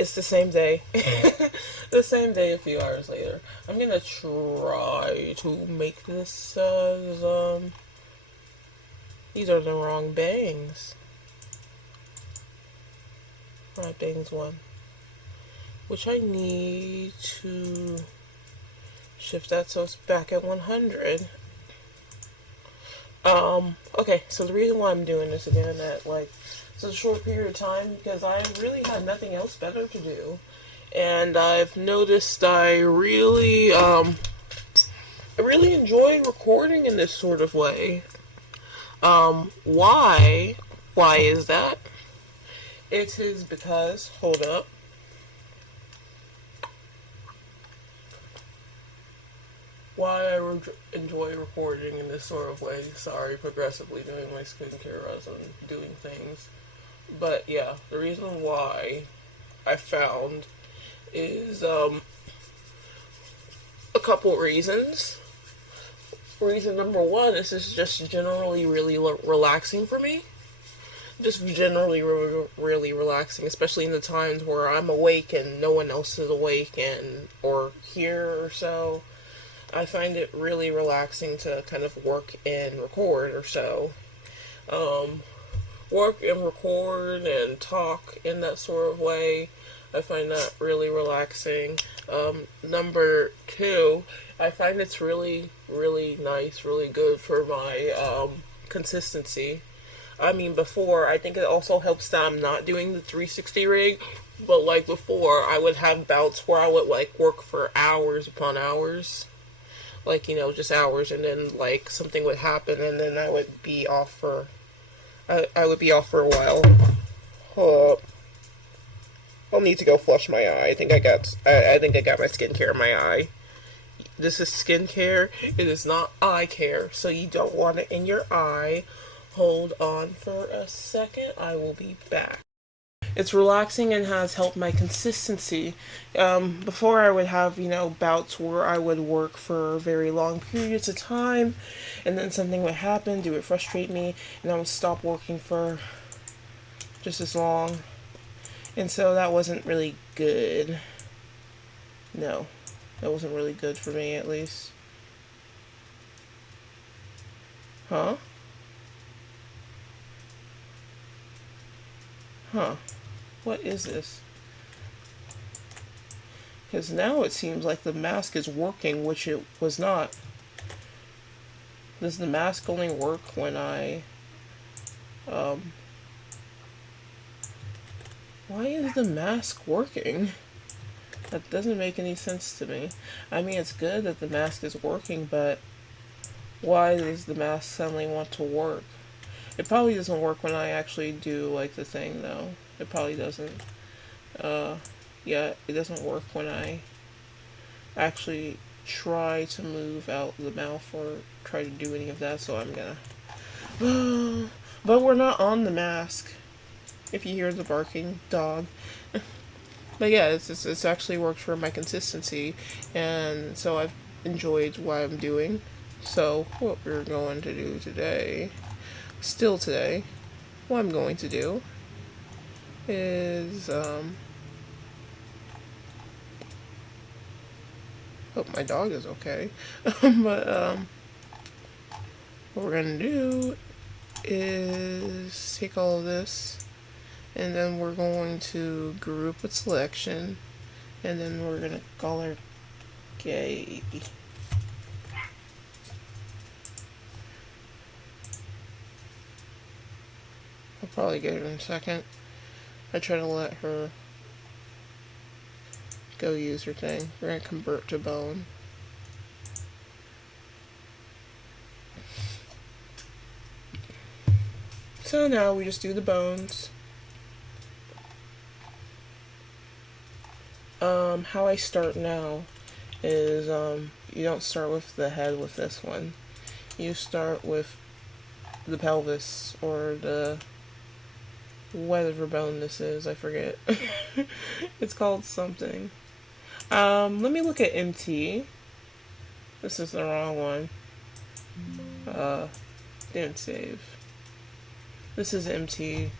It's the same day. The same day a few hours later. I'm gonna try to make this as, these are the wrong bangs. Right, bangs one. Which I need to shift that so it's back at 100. Okay, so the reason why I'm doing this again at like such a short period of time because I really had nothing else better to do. And I've noticed I really enjoy recording in this sort of way. Why? Why is that? It is because, hold up. Why I enjoy recording in this sort of way. Sorry, progressively doing my skincare as I'm doing things. But yeah, the reason why I found is a couple reasons. Reason number one, this is just generally really relaxing for me. Just generally really relaxing, especially in the times where I'm awake and no one else is awake and or here or so. I find it really relaxing to kind of work and record or so. Um, Work and record and talk in that sort of way. I find that really relaxing. Number two, I find it's really, really nice, really good for my consistency. I mean, before, I think it also helps that I'm not doing the 360 rig, but like before, I would have bouts where I would like work for hours upon hours. Like, just hours, and then like something would happen, and then I would be off for I would be off for a while. Hold up. I'll need to go flush my eye. I think I got my skincare in my eye. This is skincare. It is not eye care, so you don't want it in your eye. Hold on for a second. I will be back. It's relaxing and has helped my consistency. Before I would have, bouts where I would work for very long periods of time, and then something would happen, it would frustrate me, and I would stop working for just as long. And so that wasn't really good. No, that wasn't really good for me, at least. Huh? Huh. What is this? Because now it seems like the mask is working, which it was not. Does the mask only work when um... Why is the mask working? That doesn't make any sense to me. I mean, it's good that the mask is working, but why does the mask suddenly want to work? It probably doesn't work when I actually do, like, the thing, though. It probably doesn't. Yeah, it doesn't work when I actually try to move out the mouth or try to do any of that, so I'm gonna... But we're not on the mask, if you hear the barking dog. But yeah, it's actually worked for my consistency, and so I've enjoyed what I'm doing. So what we're going to do today, still today, what I'm going to do is hope my dog is okay. But what we're gonna do is take all of this, and then we're going to group with selection, and then we're gonna call her gay. I'll probably get her in a second. I try to let her go use her thing. We're gonna convert to bone. So now we just do the bones. How I start now is you don't start with the head with this one. You start with the pelvis or the whatever bone this is, I forget. It's called something. Let me look at MT. This is the wrong one. Didn't save. This is MT.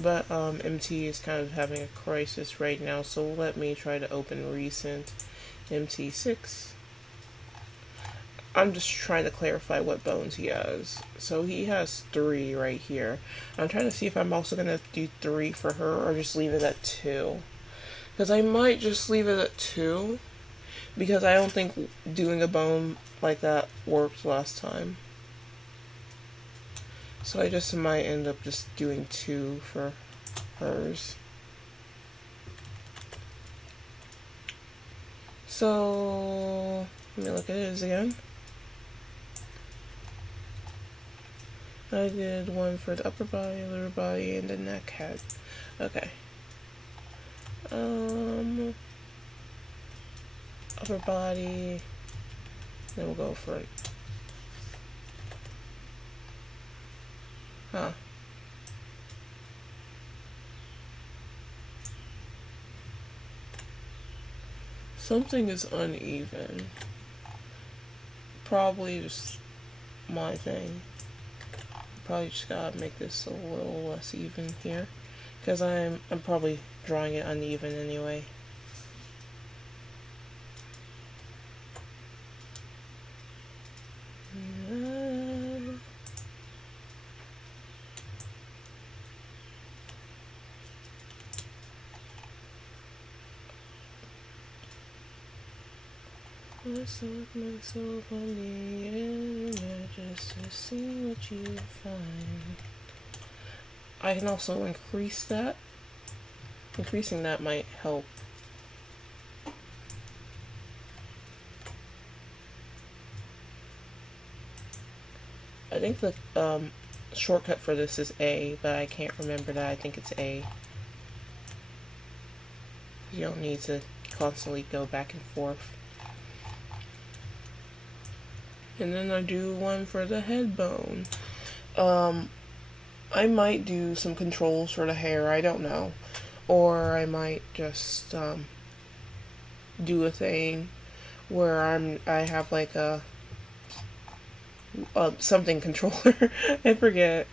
But MT is kind of having a crisis right now, so let me try to open recent MT6. I'm just trying to clarify what bones he has. So he has 3 right here. I'm trying to see if I'm also going to do 3 for her or just leave it at 2. Because I might just leave it at 2. Because I don't think doing a bone like that worked last time. So I just might end up just doing 2 for hers. So let me look at his again. I did 1 for the upper body, lower body, and the neck head. Okay. Upper body. Then we'll go for it. Huh. Something is uneven. Probably just my thing. Probably just gotta make this a little less even here, because I'm probably drawing it uneven anyway. I suck myself on the internet just to see what you find. I can also increase that. Increasing that might help. I think the shortcut for this is A, but I can't remember that. I think it's A. You don't need to constantly go back and forth. And then I do 1 for the head bone. I might do some controls for the hair, I don't know. Or I might just do a thing where I have like a something controller. I forget.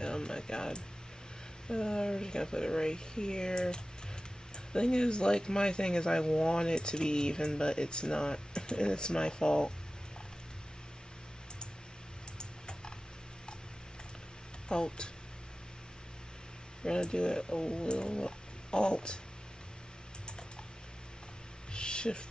Oh my god. We're just gonna put it right here. The thing is, like, my thing is I want it to be even, but it's not. And it's my fault. Alt. We're gonna do it a little. Alt. Shift.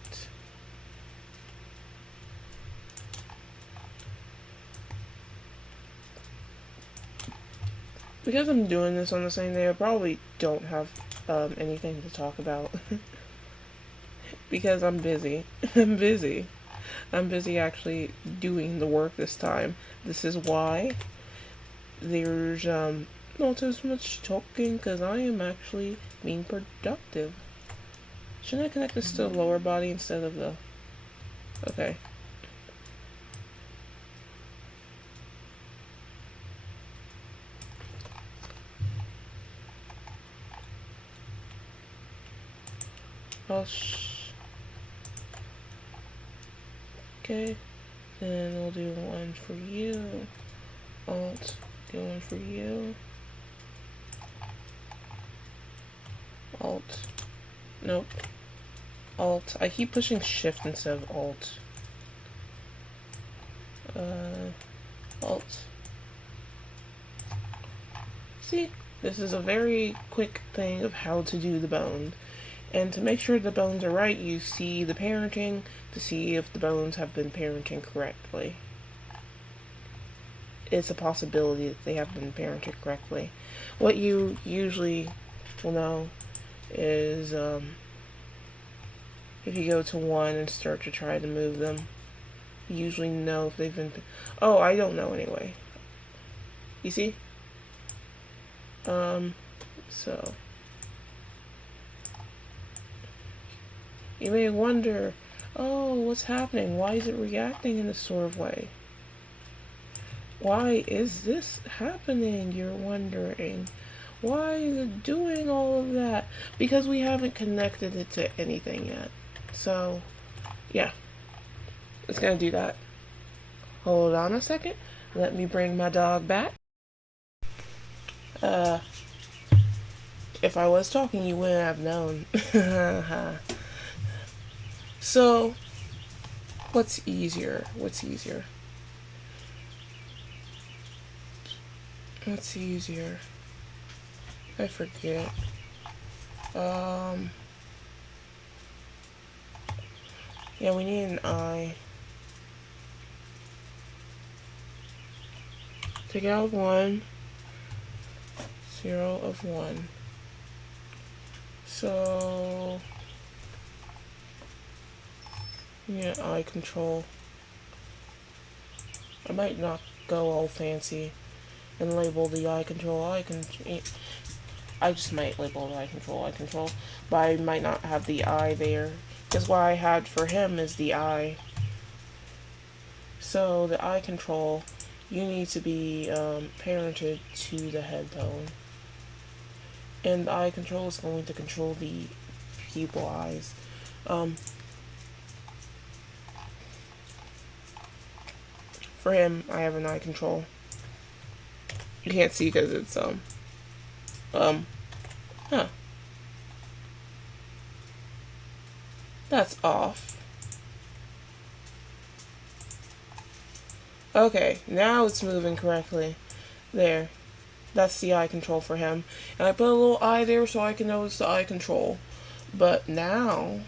Because I'm doing this on the same day, I probably don't have anything to talk about. Because I'm busy. I'm busy actually doing the work this time. This is why there's not as much talking, because I am actually being productive. Shouldn't I connect this to the lower body instead of the... Okay. Okay, then we'll do 1 for you. Alt, do 1 for you. Alt. Nope. Alt. I keep pushing shift instead of alt. Alt. See? This is a very quick thing of how to do the bone. And to make sure the bones are right, you see the parenting to see if the bones have been parenting correctly. It's a possibility that they have been parented correctly. What you usually will know is if you go to 1 and start to try to move them, you usually know if they've been... Oh, I don't know anyway. You see? So... You may wonder, oh, what's happening? Why is it reacting in this sort of way? Why is this happening? You're wondering. Why is it doing all of that? Because we haven't connected it to anything yet. So, yeah, it's gonna do that. Hold on a second. Let me bring my dog back. Uh, if I was talking, you wouldn't have known. So, what's easier? What's easier? What's easier? I forget. Yeah, we need an eye. Take out 1. 0 of 1. So, yeah, eye control. I might not go all fancy and label the eye control I just might label it eye control, but I might not have the eye there. Because what I had for him is the eye. So the eye control, you need to be parented to the head tone. And the eye control is going to control the pupil eyes. For him, I have an eye control. You can't see because it's, huh. That's off. Okay, now it's moving correctly. There. That's the eye control for him. And I put a little eye there so I can know it's the eye control. But now...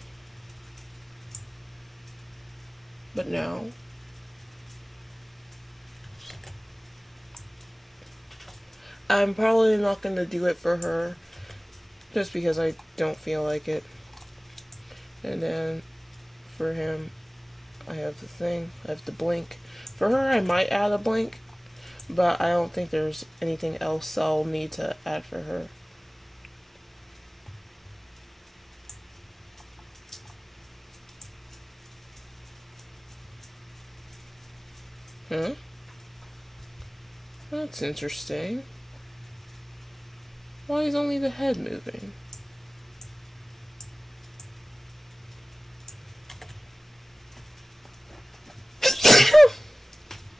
I'm probably not going to do it for her. Just because I don't feel like it. And then for him, I have the thing. I have the blink. For her, I might add a blink. But I don't think there's anything else I'll need to add for her. Huh? That's interesting. Why is only the head moving?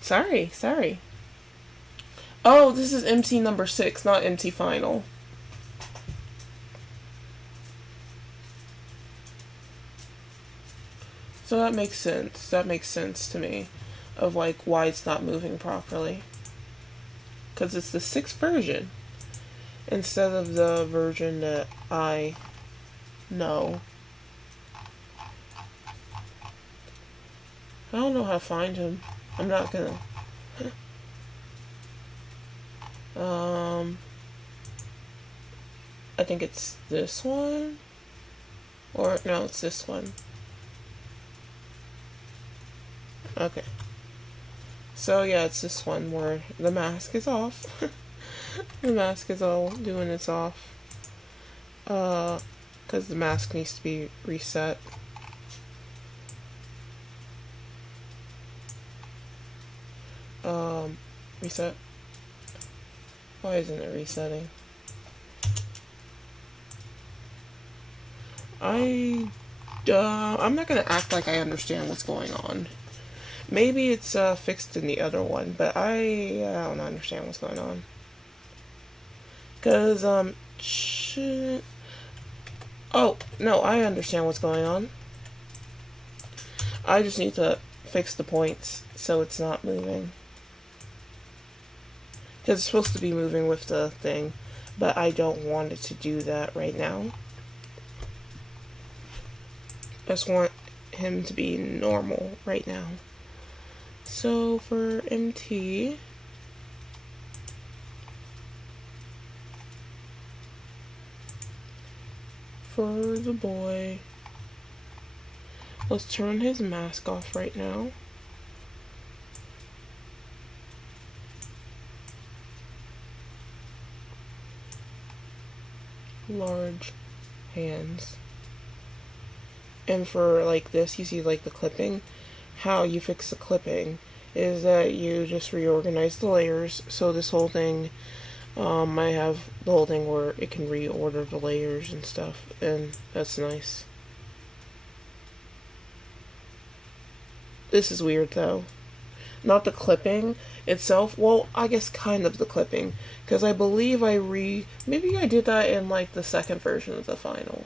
Sorry. Oh, this is MT number 6, not MT final. So that makes sense. That makes sense to me of like why it's not moving properly. Because it's the 6th version instead of the version that I know. I don't know how to find him. I'm not gonna. I think it's this one. Or, no, it's this one. Okay. So, yeah, it's this one where the mask is off. The mask is all doing its off. Because the mask needs to be reset. Reset. Why isn't it resetting? I'm not gonna act like I understand what's going on. Maybe it's fixed in the other one, but I don't understand what's going on. Cause oh no, I understand what's going on. I just need to fix the points so it's not moving. Because it's supposed to be moving with the thing, but I don't want it to do that right now. I just want him to be normal right now. So for MT, for the boy, let's turn his mask off right now. Large hands. And for like this, you see like the clipping. How you fix the clipping is that you just reorganize the layers so this whole thing I have the whole thing where it can reorder the layers and stuff, and that's nice. This is weird though. Not the clipping itself. Well, I guess kind of the clipping, because I believe maybe I did that in like the second version of the final.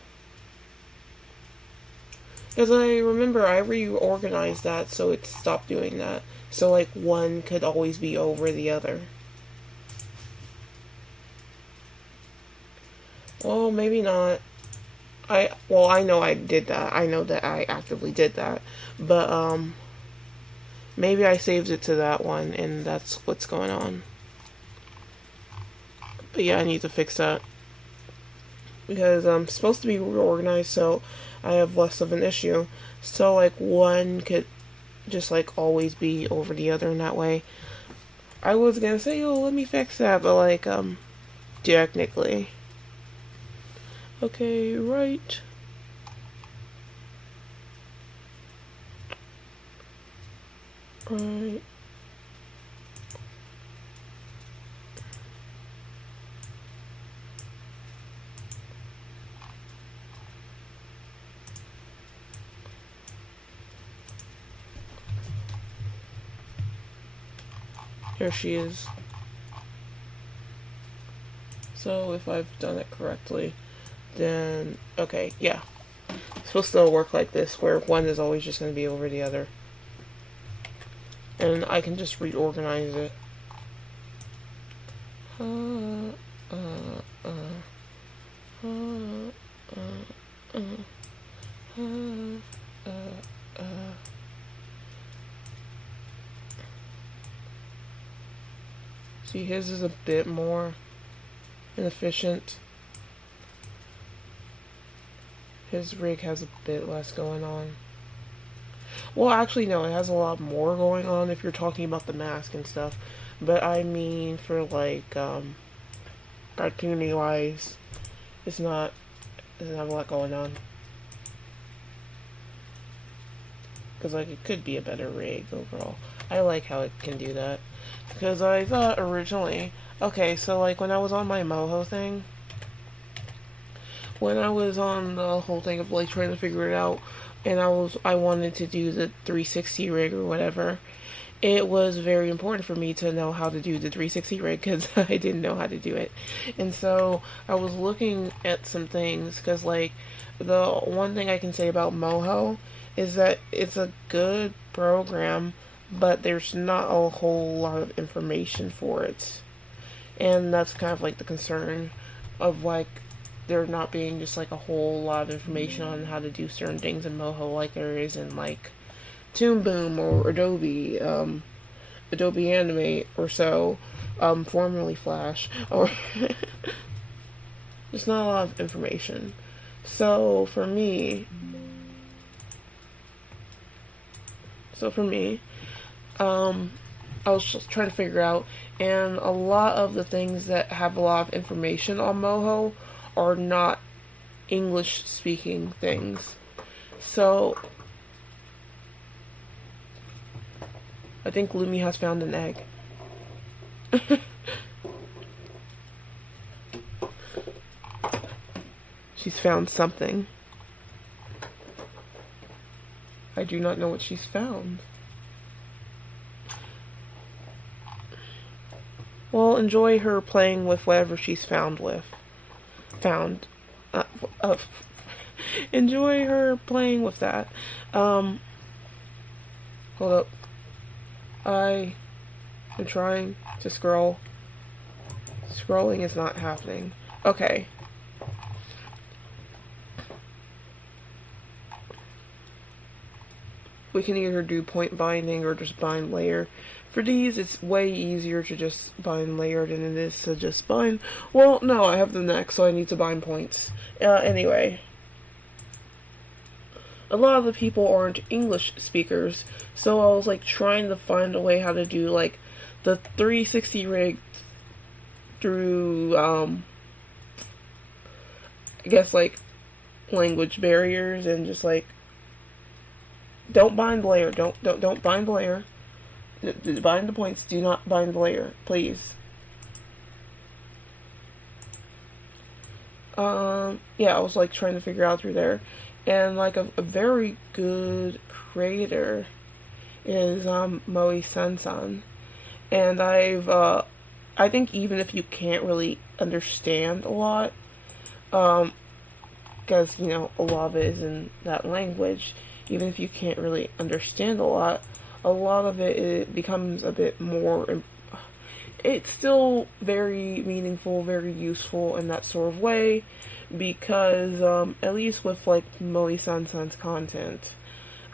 Because I remember I reorganized that so it stopped doing that. So like one could always be over the other. Well, maybe not. I know I did that. I know that I actively did that. But maybe I saved it to that one and that's what's going on. But yeah, I need to fix that. Because I'm supposed to be reorganized so I have less of an issue. So like one could just like always be over the other in that way. I was gonna say, oh, let me fix that, but like technically. Okay, right. Right. Here she is. So if I've done it correctly, then okay, yeah. It's supposed to work like this, where one is always just going to be over the other. And I can just reorganize it. See, his is a bit more inefficient. His rig has a bit less going on. Well, actually, no, it has a lot more going on if you're talking about the mask and stuff. But I mean, for like, cartoony wise, it doesn't have a lot going on. Because, like, it could be a better rig overall. I like how it can do that. Because I thought originally, okay, so like when I was on my Moho thing, when I was on the whole thing of like trying to figure it out, and I wanted to do the 360 rig or whatever, it was very important for me to know how to do the 360 rig because I didn't know how to do it. And so I was looking at some things because like the one thing I can say about Moho is that it's a good program, but there's not a whole lot of information for it. And that's kind of like the concern of like there not being just like a whole lot of information on how to do certain things in Moho like there is in like Toon Boom or Adobe Animate or so, formerly Flash, or there's not a lot of information. So for me, I was just trying to figure out, and a lot of the things that have a lot of information on Moho are not English speaking things. So I think Lumi has found an egg. She's found something. I do not know what she's found. Well, enjoy her playing with whatever she's found with. Found. Enjoy her playing with that. Hold up. I am trying to scroll. Scrolling is not happening. Okay. We can either do point binding or just bind layer. For these, it's way easier to just bind layer than it is to just bind. Well, no, I have the neck, so I need to bind points. Anyway. A lot of the people aren't English speakers, so I was like trying to find a way how to do like the 360 rig through, I guess like language barriers and just like don't bind layer. Don't bind layer. Bind the points. Do not bind layer, please. Yeah, I was like trying to figure out through there. And like a very good creator is Moe Sansan. And I think even if you can't really understand a lot, because you know a lot of it is in that language, even if you can't really understand a lot of it becomes a bit more. It's still very meaningful, very useful in that sort of way, because at least with like Moe Sansan's content,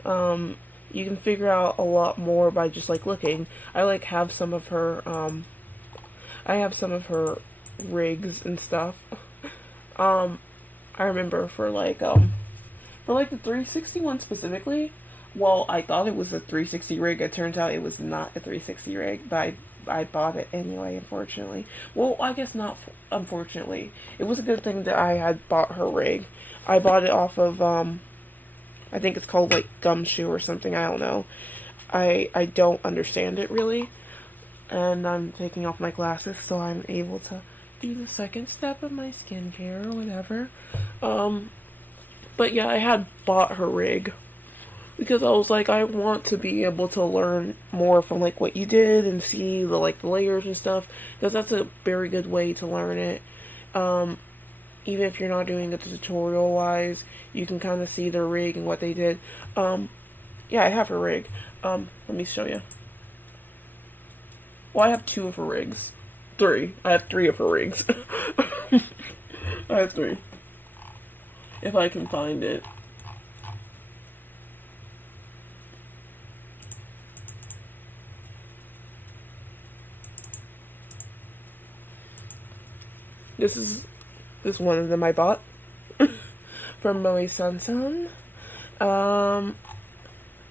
you can figure out a lot more by just like looking. I like have some of her I have some of her rigs and stuff. I remember for like the 361 specifically. Well, I thought it was a 360 rig. It turns out it was not a 360 rig, but I bought it anyway, unfortunately. Well, I guess not unfortunately. It was a good thing that I had bought her rig. I bought it off of I think it's called like Gumshoe or something, I don't know. I don't understand it really. And I'm taking off my glasses so I'm able to do the second step of my skincare or whatever. But yeah, I had bought her rig because I was like, I want to be able to learn more from like what you did and see the like the layers and stuff, because that's a very good way to learn it. Even if you're not doing it tutorial wise, you can kind of see their rig and what they did. Yeah, I have her rig. Let me show you. Well, I have two of her rigs. Three. I have three of her rigs. I have three. If I can find it. This one of them I bought from Moe Sansan.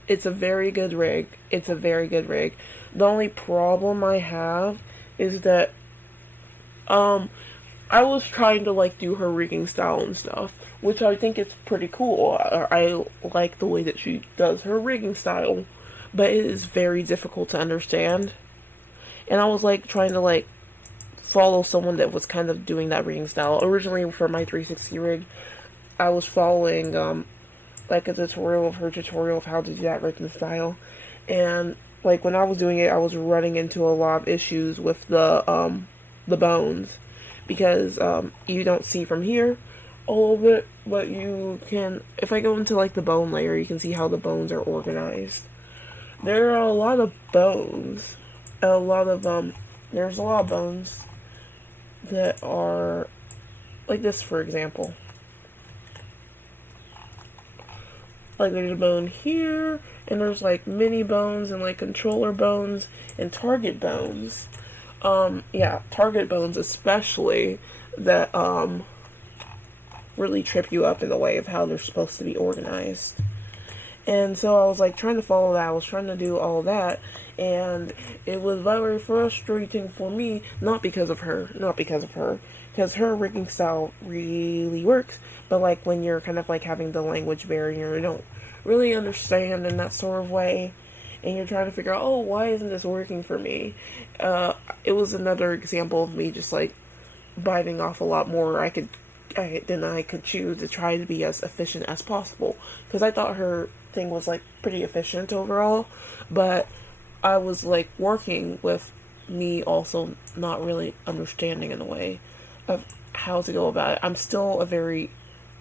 It's a very good rig. It's a very good rig. The only problem I have is that I was trying to like do her rigging style and stuff, which I think is pretty cool. I like the way that she does her rigging style, but it is very difficult to understand. And I was like trying to like follow someone that was kind of doing that rigging style. Originally for my 360 rig, I was following like a tutorial of her tutorial of how to do that rigging style. And like when I was doing it, I was running into a lot of issues with the bones, because you don't see from here all of it, but you can, if I go into like the bone layer, you can see how the bones are organized. There are a lot of bones, there's a lot of bones that are like this, for example. Like there's a bone here, and there's like mini bones and like controller bones and target bones. Yeah, target bones especially, that really trip you up in the way of how they're supposed to be organized. And so I was like trying to follow that. I was trying to do all that, and it was very frustrating for me. Not because of her, because her rigging style really works. But like when you're kind of like having the language barrier, you don't really understand in that sort of way, and you're trying to figure out, oh, why isn't this working for me? It was another example of me just like biting off a lot more than I could chew to try to be as efficient as possible, because I thought her thing was like pretty efficient overall, but I was like working with me also not really understanding in a way of how to go about it. I'm still a very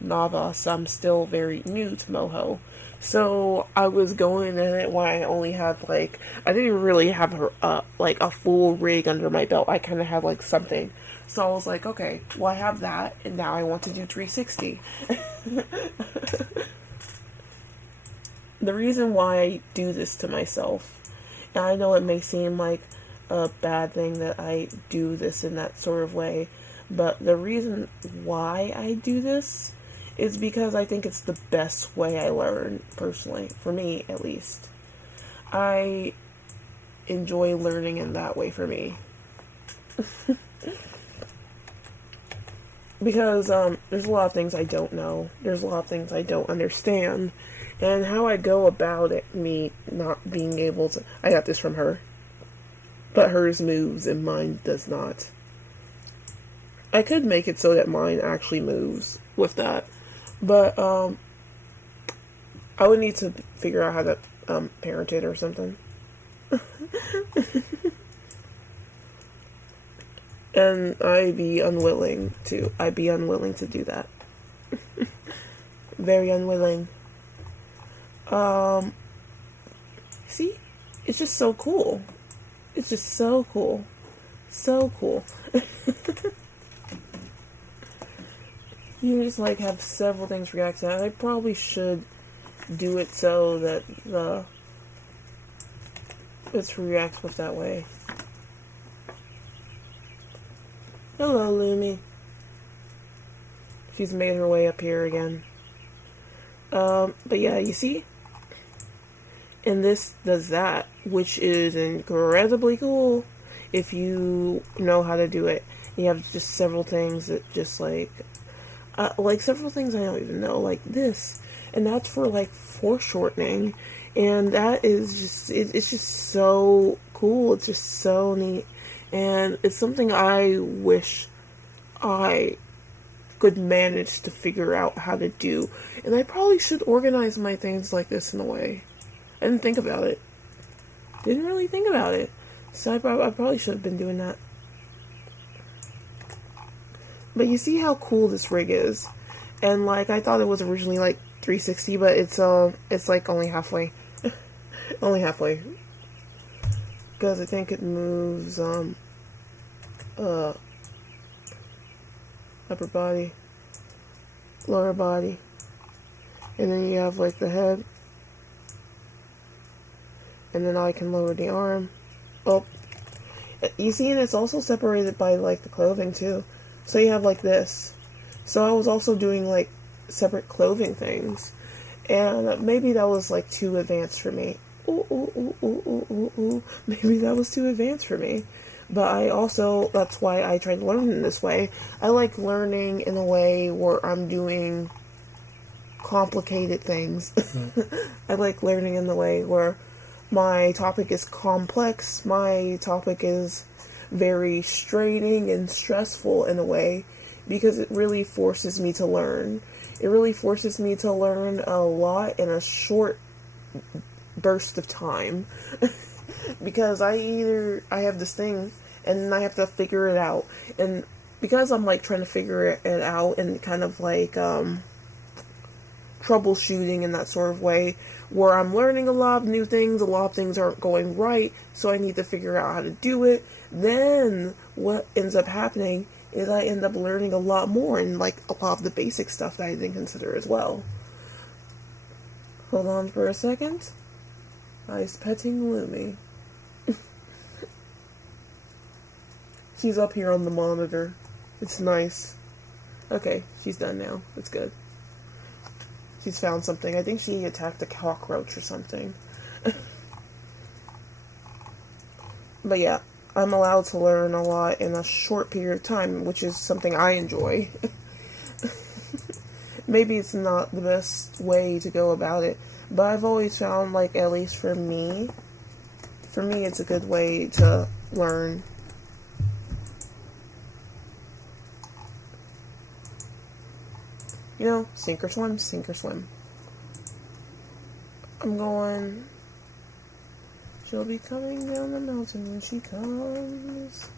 novice. I'm still very new to Moho. So I was going in it when I only had like, I didn't really have her like a full rig under my belt. I kind of had like something. So I was like, okay, well I have that, and now I want to do 360. The reason why I do this to myself, and I know it may seem like a bad thing that I do this in that sort of way, but the reason why I do this is because I think it's the best way I learn, personally, for me at least. I enjoy learning in that way for me. Because there's a lot of things I don't know. There's a lot of things I don't understand. And how I go about it, me not being able to... I got this from her. But hers moves and mine does not. I could make it so that mine actually moves with that. But, I would need to figure out how to, parent it or something. And I'd be unwilling to do that. Very unwilling. See? It's just so cool. It's just so cool. So cool. You just like have several things react to that. I probably should do it so that it's react with that way. Hello, Lumi. She's made her way up here again. But yeah, you see? And this does that, which is incredibly cool if you know how to do it. You have just several things that just like several things I don't even know, like this. And that's for like foreshortening. And that is just, it's just so cool. It's just so neat. And it's something I wish I could manage to figure out how to do. And I probably should organize my things like this in a way. I didn't think about it. Didn't really think about it. So I probably should have been doing that. But you see how cool this rig is. And like I thought it was originally like 360, but it's like only halfway. Only halfway. Because I think it moves upper body, lower body, and then you have like the head, and then I can lower the arm. Oh, you see, and it's also separated by like the clothing too. So you have like this. So I was also doing like separate clothing things, and maybe that was like too advanced for me. Maybe that was too advanced for me. But I also, that's why I tried learning this way. I like learning in a way where I'm doing complicated things. I like learning in the way where my topic is complex, my topic is very straining and stressful in a way, because it really forces me to learn. It really forces me to learn a lot in a short burst of time. Because I have this thing and I have to figure it out, and because I'm like trying to figure it out and kind of like troubleshooting in that sort of way, where I'm learning a lot of new things, a lot of things aren't going right, so I need to figure out how to do it. Then what ends up happening is I end up learning a lot more, and like a lot of the basic stuff that I didn't consider as well. Hold on for a second. I's petting Lumi. She's up here on the monitor. It's nice. Okay, she's done now. It's good. She's found something. I think she attacked a cockroach or something. But yeah, I'm allowed to learn a lot in a short period of time, which is something I enjoy. Maybe it's not the best way to go about it, but I've always found, like, at least for me, it's a good way to learn. You know, sink or swim, sink or swim. I'm going... She'll be coming down the mountain when she comes.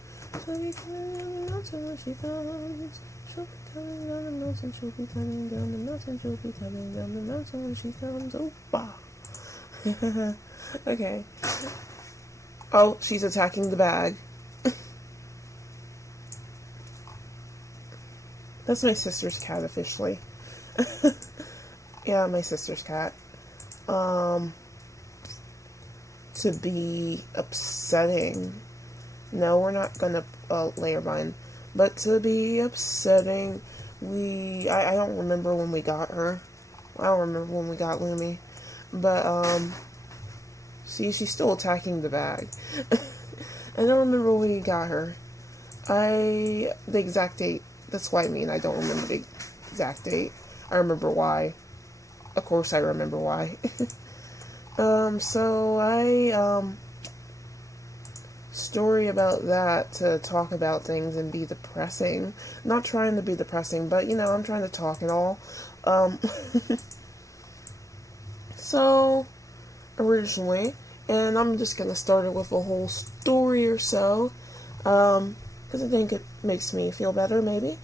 She'll be coming down the mountain when she comes. She'll be coming down the mountain, she'll be coming down the mountain, she'll be coming down the mountain when she comes. Opa! Okay. Oh, she's attacking the bag. That's my sister's cat, officially. Yeah, my sister's cat. To be upsetting. No, we're not gonna lay her behind. But to be upsetting, I don't remember when we got her. I don't remember when we got Lumi. But, see, she's still attacking the bag. I don't remember when we got her. The exact date. That's what I mean. I don't remember the exact date. I remember why. Of course I remember why. So story about that to talk about things and be depressing. Not trying to be depressing, but I'm trying to talk and all. Um, so, originally, and I'm just gonna start it with a whole story or so, because I think it makes me feel better, maybe.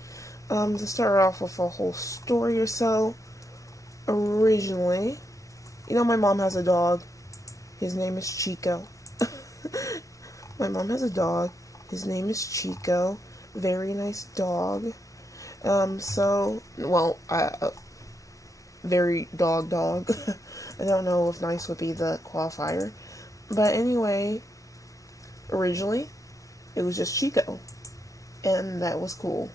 To start off with a whole story or so, originally, my mom has a dog. His name is Chico. My mom has a dog. His name is Chico. Very nice dog. Very dog. I don't know if nice would be the qualifier. But anyway, originally, it was just Chico. And that was cool.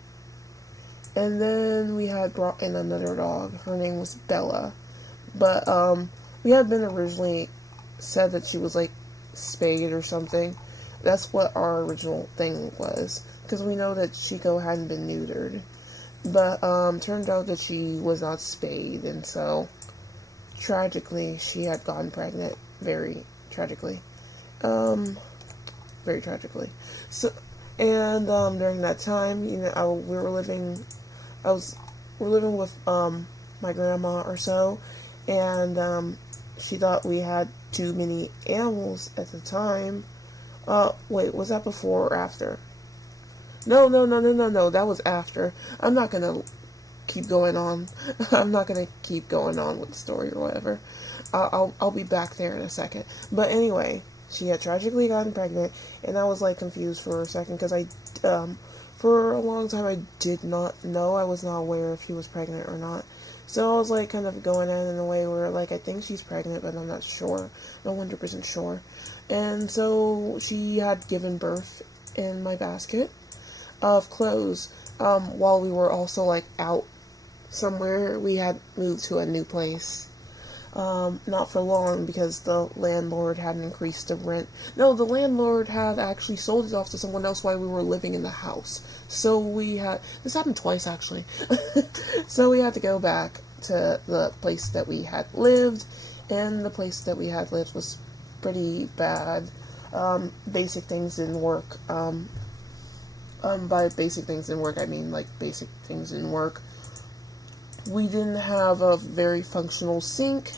And then we had brought in another dog. Her name was Bella. But, we had been originally said that she was, like, spayed or something. That's what our original thing was. Because we know that Chico hadn't been neutered. But, turned out that she was not spayed. And so, tragically, she had gotten pregnant. Very tragically. Very tragically. So, and, during that time, we're living with, my grandma or so. And, she thought we had too many animals at the time. Wait, was that before or after? No, that was after. I'm not gonna keep going on. I'm not gonna keep going on with the story or whatever. I'll be back there in a second. But anyway, she had tragically gotten pregnant, and I was, like, confused for a second, because for a long time I did not know. I was not aware if she was pregnant or not. So I was, like, kind of going in a way where, like, I think she's pregnant, but I'm not sure. Not 100% sure. And so she had given birth in my basket of clothes, while we were also, like, out somewhere. We had moved to a new place. Not for long, because the landlord hadn't increased the rent. No, the landlord had actually sold it off to someone else while we were living in the house. So this happened twice, actually. So we had to go back to the place that we had lived, and the place that we had lived was pretty bad. Basic things didn't work. By basic things didn't work, I mean, like, basic things didn't work. We didn't have a very functional sink,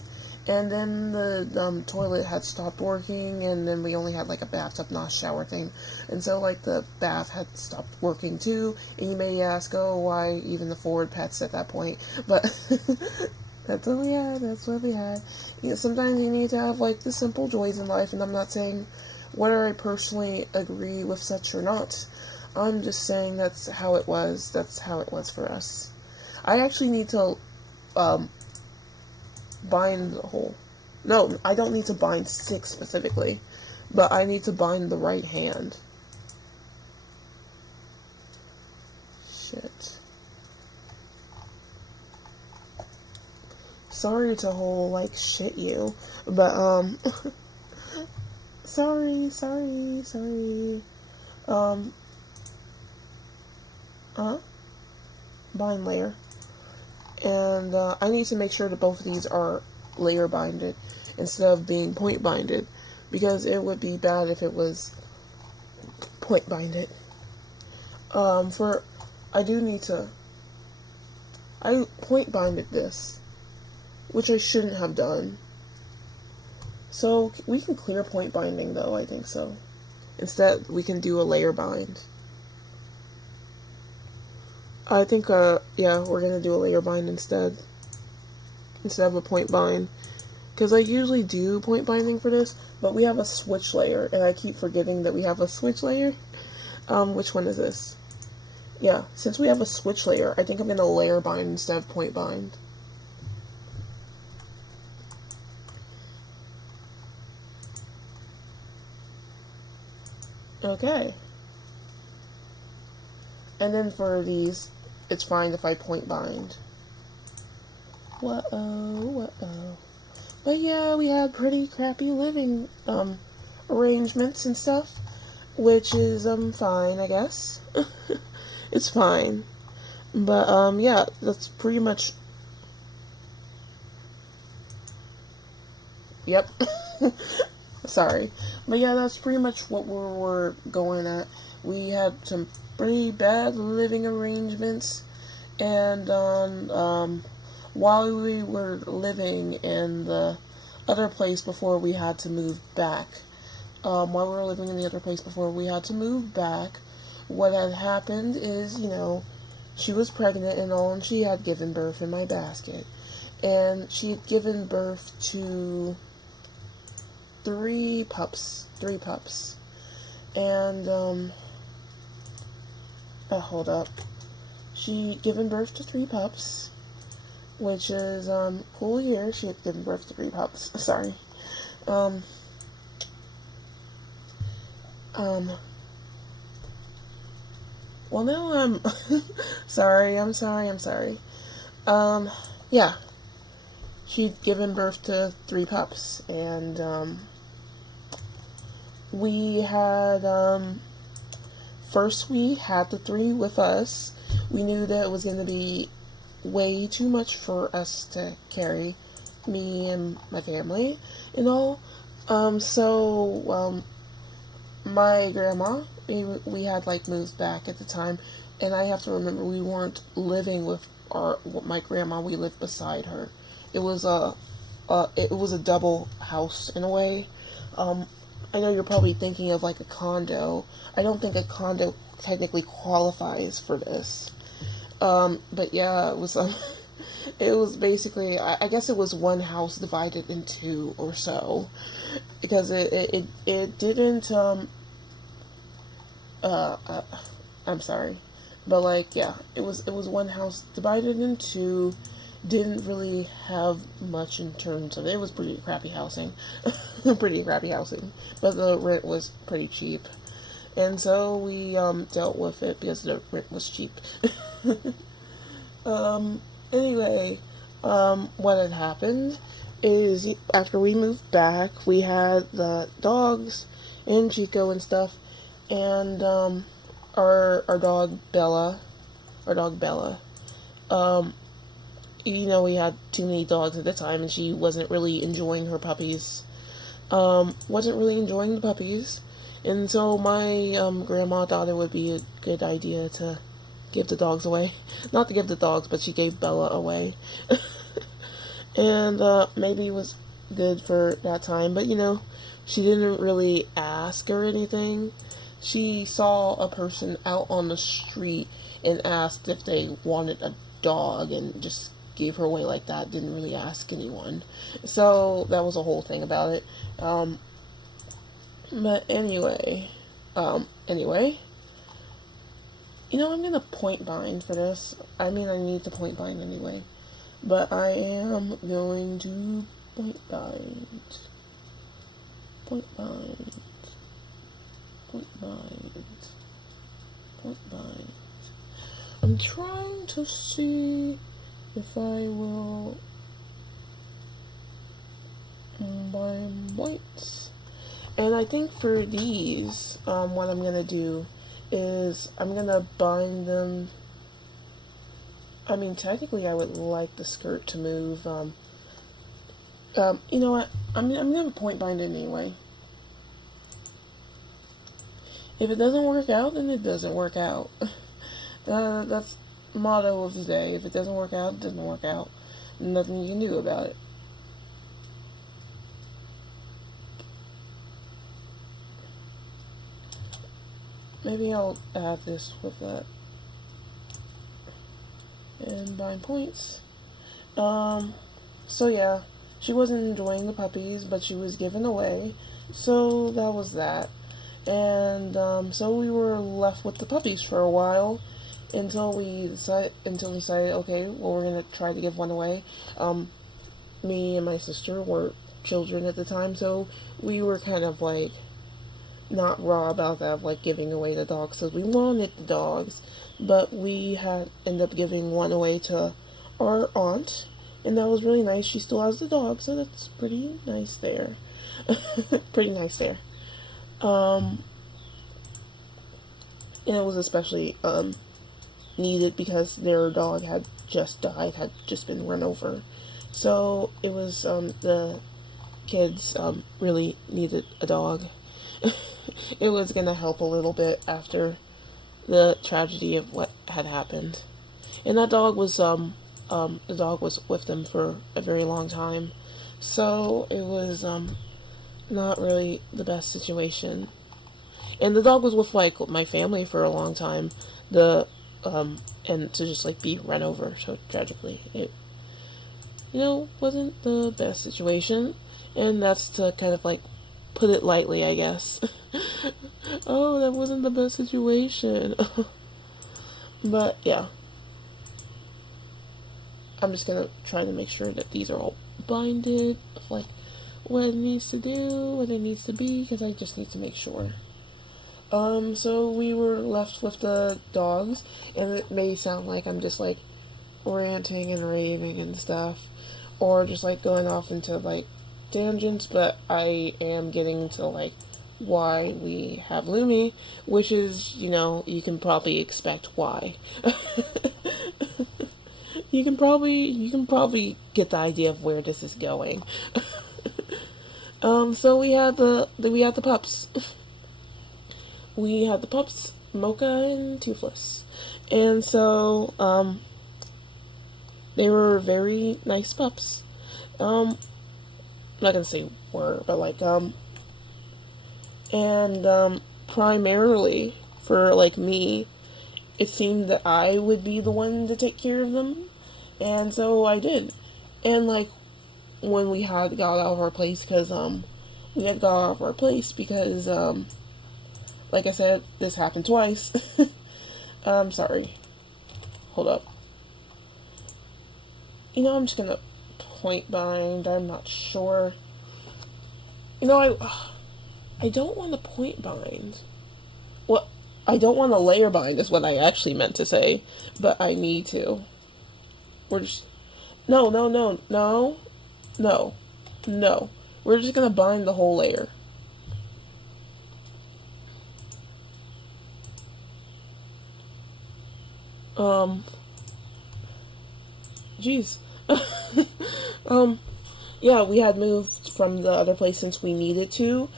and then the toilet had stopped working, and then we only had, like, a bathtub, not a shower thing. And so, like, the bath had stopped working too, and you may ask, oh, why even afford pets at that point? But that's what we had. Sometimes you need to have, like, the simple joys in life, and I'm not saying whether I personally agree with such or not. I'm just saying that's how it was. That's how it was for us. I actually need to bind the whole... No, I don't need to bind 6 specifically, but I need to bind the right hand. Shit. Sorry to whole, like, shit you, but, sorry. Bind layer. And I need to make sure that both of these are layer binded instead of being point binded, because it would be bad if it was point binded. I point binded this, which I shouldn't have done. So we can clear point binding though, I think so. Instead, we can do a layer bind. I think, we're gonna do a layer bind instead of a point bind. Because I usually do point binding for this, but we have a switch layer, and I keep forgetting that we have a switch layer. Which one is this? Yeah, since we have a switch layer, I think I'm gonna layer bind instead of point bind. Okay. And then for these, it's fine if I point bind. Whoa. But yeah, we had pretty crappy living arrangements and stuff, which is fine, I guess. It's fine. But yeah, that's pretty much. Yep. Sorry. But yeah, that's pretty much what we were going at. We had some pretty bad living arrangements, and while we were living in the other place before we had to move back, while we were living in the other place before we had to move back, what had happened is, she was pregnant and all, and she had given birth in my basket. And she had given birth to three pups. And, hold up. She'd given birth to three pups, which is, cool year. She had given birth to three pups. Sorry. Well, now I'm sorry. Yeah. She'd given birth to three pups, and, we had, first we had the three with us. We knew that it was going to be way too much for us to carry, me and my family, and all. My grandma, we had like moved back at the time, and I have to remember we weren't living with my grandma. We lived beside her. It was a double house in a way. I know you're probably thinking of like a condo. I don't think a condo technically qualifies for this. But yeah, it was it was basically, I guess it was one house divided in two or so, because it didn't I'm sorry, but like, yeah, it was one house divided in two. Didn't really have much in terms of it. It was pretty crappy housing. But the rent was pretty cheap, and so we dealt with it because the rent was cheap. Anyway, what had happened is, after we moved back, we had the dogs and Chico and stuff, and our dog Bella, we had too many dogs at the time, and she wasn't really enjoying her puppies. Wasn't really enjoying the puppies, and so my grandma thought it would be a good idea to give the dogs away. Not to give the dogs, but she gave Bella away. And maybe it was good for that time, but she didn't really ask or anything. She saw a person out on the street and asked if they wanted a dog, and just gave her away like that. Didn't really ask anyone. So that was a whole thing about it. But anyway, I'm gonna point bind for this. I mean, I need to point bind anyway, but I am going to point bind. I'm trying to see if I will bind whites. And I think for these, what I'm going to do is I'm going to bind them. I mean, technically I would like the skirt to move. You know what? I'm going to point bind it anyway. If it doesn't work out, then it doesn't work out. That's the motto of the day. If it doesn't work out, it doesn't work out. Nothing you can do about it. Maybe I'll add this with that. And bind points. So yeah, she wasn't enjoying the puppies, but she was given away. So that was that. And so we were left with the puppies for a while until we decided, okay, well, we're gonna try to give one away. Me and my sister were children at the time, so we were kind of like not raw about that, of like giving away the dogs, because we wanted the dogs, but we had ended up giving one away to our aunt, and that was really nice. She still has the dog, so that's pretty nice there. And it was especially needed because their dog had just died, had just been run over. So it was the kids really needed a dog. It was gonna help a little bit after the tragedy of what had happened. And that dog was the dog was with them for a very long time. So it was not really the best situation. And the dog was with like my family for a long time. The and to just like be run over so tragically. It wasn't the best situation. And that's to kind of like put it lightly, I guess. Oh, that wasn't the best situation. But yeah. I'm just gonna try to make sure that these are all binded of like what it needs to do, what it needs to be, because I just need to make sure. So we were left with the dogs, and it may sound like I'm just like ranting and raving and stuff, or just like going off into like tangents, but I am getting to like why we have Lumi, which is, you can probably expect why. You can probably get the idea of where this is going. So we had the pups. We had the pups, Mocha and Toothless. And so, they were very nice pups. I'm not gonna say were, but like, and primarily for like me, it seemed that I would be the one to take care of them. And so I did. And like when we had got out of our place, because we had got out of our place because like I said, this happened twice. I'm sorry. Hold up. I'm just gonna point bind. I'm not sure. I don't want to point bind. Well, I don't want to layer bind is what I actually meant to say, but I need to. We're just... No. We're just gonna bind the whole layer. Jeez. Yeah, we had moved from the other place since we needed to.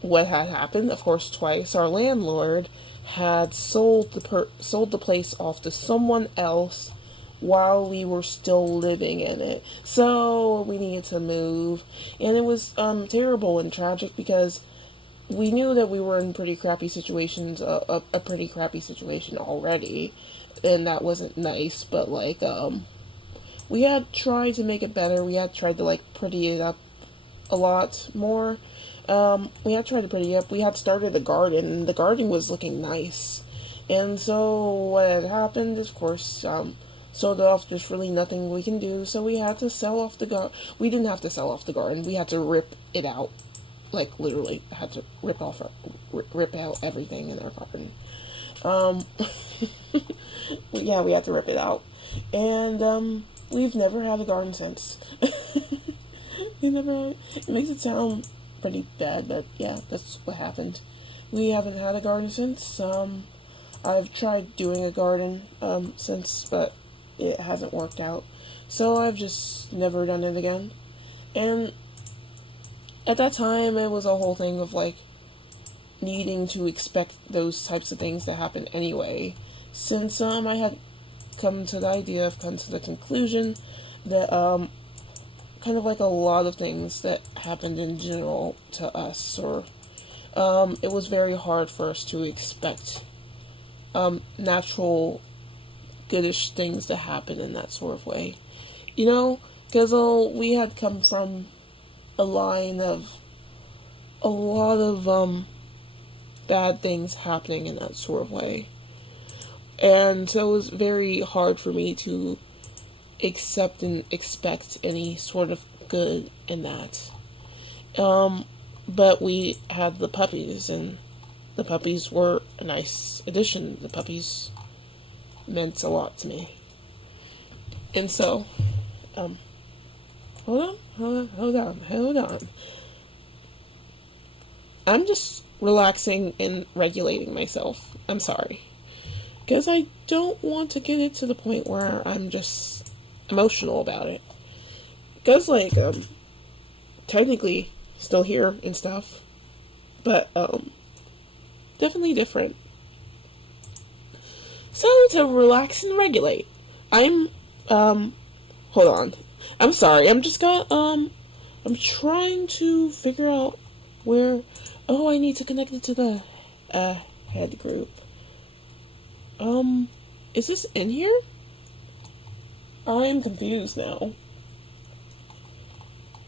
What had happened, of course, twice, our landlord had sold the place off to someone else while we were still living in it. So we needed to move, and it was terrible and tragic because we knew that we were in pretty crappy situations, a pretty crappy situation already, and that wasn't nice. But like we had tried to make it better. We had tried to like pretty it up a lot more. We had tried to pretty it up. We had started the garden, and the garden was looking nice. And so what had happened, of course, sold off. There's really nothing we can do, so we had to sell off the garden. We didn't have to sell off the garden. We had to rip it out, like literally. I had to rip out everything in our garden. Yeah, we had to rip it out, and we've never had a garden since. It makes it sound pretty bad, but yeah, that's what happened. We haven't had a garden since. I've tried doing a garden since, but it hasn't worked out. So I've just never done it again. And at that time, it was a whole thing of like needing to expect those types of things to happen anyway. Since I had come to the conclusion that kind of like a lot of things that happened in general to us, or it was very hard for us to expect natural goodish things to happen in that sort of way. Because we had come from a line of a lot of bad things happening in that sort of way. And so it was very hard for me to accept and expect any sort of good in that. But we had the puppies, and the puppies were a nice addition. The puppies meant a lot to me. And so, hold on. I'm just relaxing and regulating myself. I'm sorry. Because I don't want to get it to the point where I'm just emotional about it. Cause like technically still here and stuff, but definitely different. So to relax and regulate, I'm hold on. I'm sorry. I'm trying to figure out where. Oh, I need to connect it to the head group. Is this in here? I'm confused now.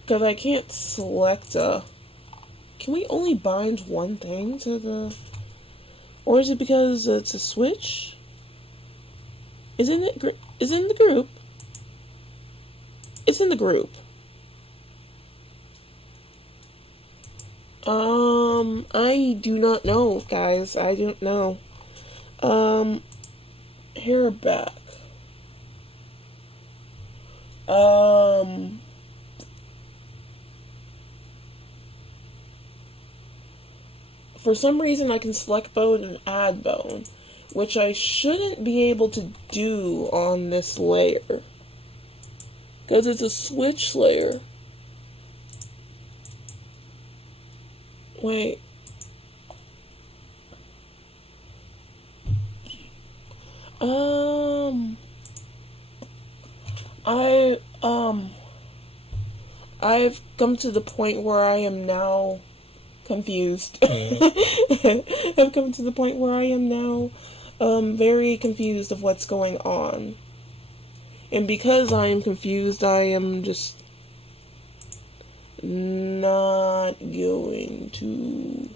Because I can't select a... Can we only bind one thing to the... Or is it because it's a switch? Is it in the group? It's in the group. I do not know, guys. I don't know. Hair back. For some reason I can select bone and add bone, which I shouldn't be able to do on this layer. Because it's a switch layer. Wait. I've come to the point where I am now confused. I've come to the point where I am now very confused of what's going on. And because I am confused, I am just not going to...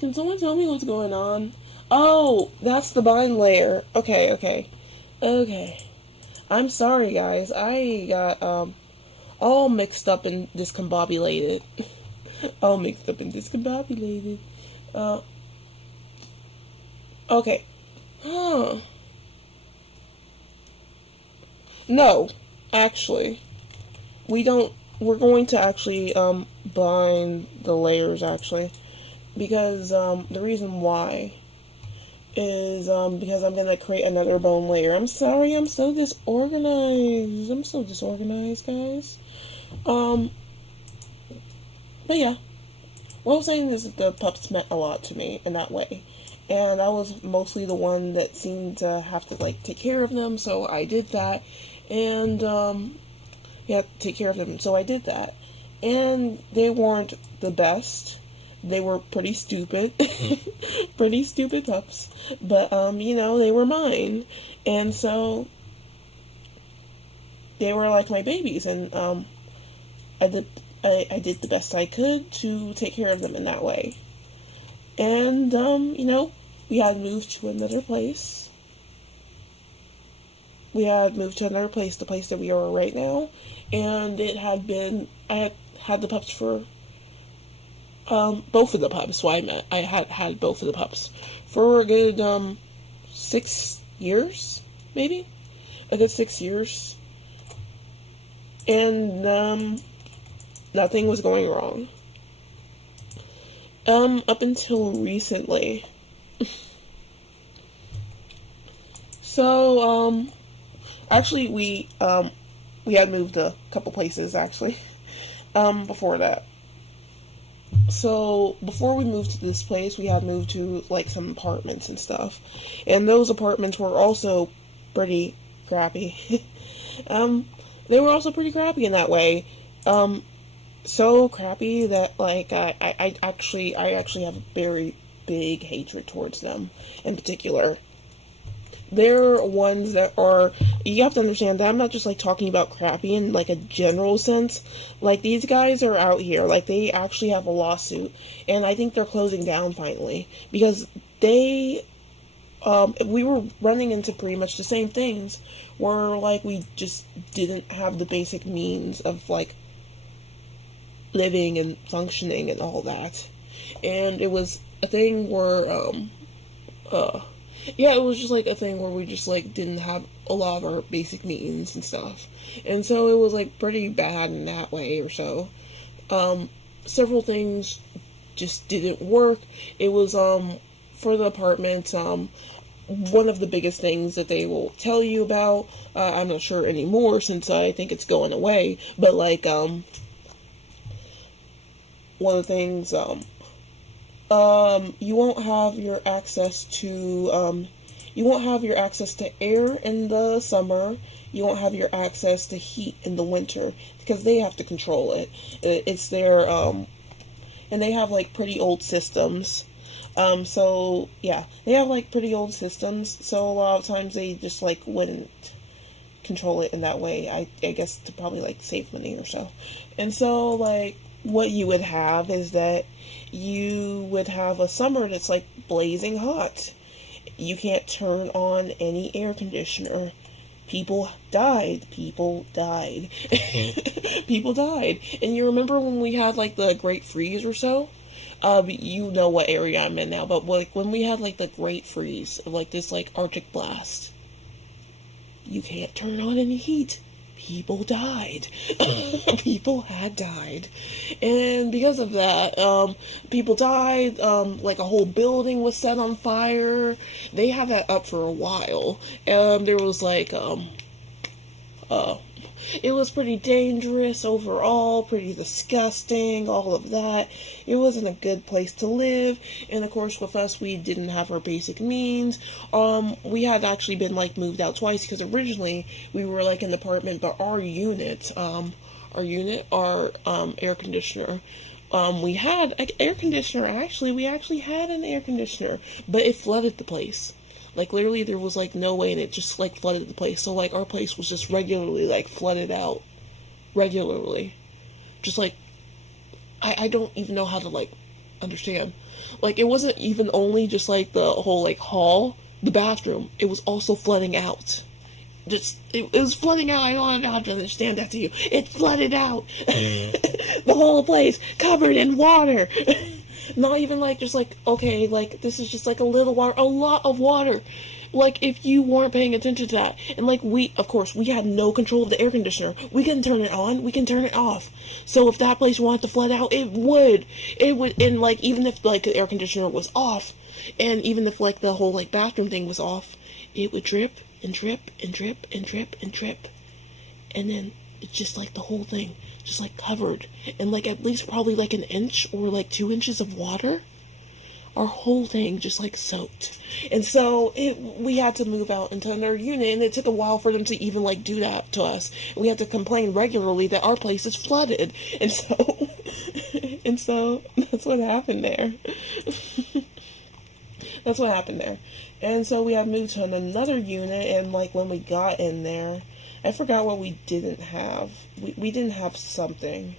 Can someone tell me what's going on? Oh, that's the bind layer. Okay. I'm sorry, guys. I got all mixed up and discombobulated. Okay. No, actually, we're going to actually bind the layers, actually, because the reason why is because I'm gonna create another bone layer. I'm sorry, I'm so disorganized, guys. But yeah, what I was saying is that the pups meant a lot to me in that way, and I was mostly the one that seemed to have to like take care of them, so I did that. And take care of them, so I did that. And they weren't the best. They were pretty stupid. Pretty stupid pups. But they were mine. And so they were like my babies, and I did the best I could to take care of them in that way. And we had moved to another place. The place that we are right now, and I had the pups for, both of the pups, I had both of the pups for a good, 6 years, maybe? A good 6 years. And, nothing was going wrong. Up until recently. So, actually, we had moved a couple places, actually, before that. So, before we moved to this place, we had moved to, like, some apartments and stuff. And those apartments were also pretty crappy. They were also pretty crappy in that way. So crappy that, like, I actually have a very big hatred towards them, in particular. They're ones that are, you have to understand that I'm not just like talking about crappy in like a general sense. Like, these guys are out here, like, they actually have a lawsuit, and I think they're closing down finally, because we were running into pretty much the same things, where like we just didn't have the basic means of like living and functioning and all that. And it was a thing where it was just like a thing where we just like didn't have a lot of our basic needs and stuff. And so it was like pretty bad in that way or so. Several things just didn't work. It was for the apartment, one of the biggest things that they will tell you about. I'm not sure anymore since I think it's going away, but like one of the things you won't have your access to air in the summer. You won't have your access to heat in the winter because they have to control it. It's their and they have like pretty old systems. So yeah, they have like pretty old systems. So a lot of times they just like wouldn't control it in that way. I guess to probably like save money or so. And so like what you would have is that you would have a summer that's like blazing hot. You can't turn on any air conditioner. People died. People died. People died. And you remember when we had like the Great Freeze or so? You know what area I'm in now, but like when we had like the Great Freeze, like this like Arctic blast, you can't turn on any heat. People died. People had died. And because of that, people died. Like a whole building was set on fire. They had that up for a while. There was like, it was pretty dangerous overall, pretty disgusting, all of that. It wasn't a good place to live. And of course, with us, we didn't have our basic needs. We had actually been like moved out twice because originally we were like in the apartment, but our air conditioner. We had an air conditioner. We actually had an air conditioner, but it flooded the place. Like, literally, there was, like, no way, and it just, like, flooded the place. So, like, our place was just regularly, like, flooded out. Regularly. Just, like, I don't even know how to, like, understand. Like, it wasn't even only just, like, the whole, like, hall, the bathroom. It was also flooding out. It was flooding out. I don't know how to understand that to you. It flooded out. The whole place covered in water. Not even like just like, okay, like this is just like a little water, a lot of water. Like if you weren't paying attention to that. And like of course, we had no control of the air conditioner. We can turn it on, we can turn it off. So if that place wanted to flood out, it would. And like even if like the air conditioner was off, and even if like the whole like bathroom thing was off, it would drip and drip and drip and drip and drip. And then it's just like the whole thing just like covered in like at least probably like an inch or like 2 inches of water. Our whole thing just like soaked. And so we had to move out into another unit, and it took a while for them to even like do that to us. We had to complain regularly that our place is flooded. And so and so that's what happened there. That's what happened there. And so we had moved to another unit, and like when we got in there, I forgot what we didn't have. We didn't have something.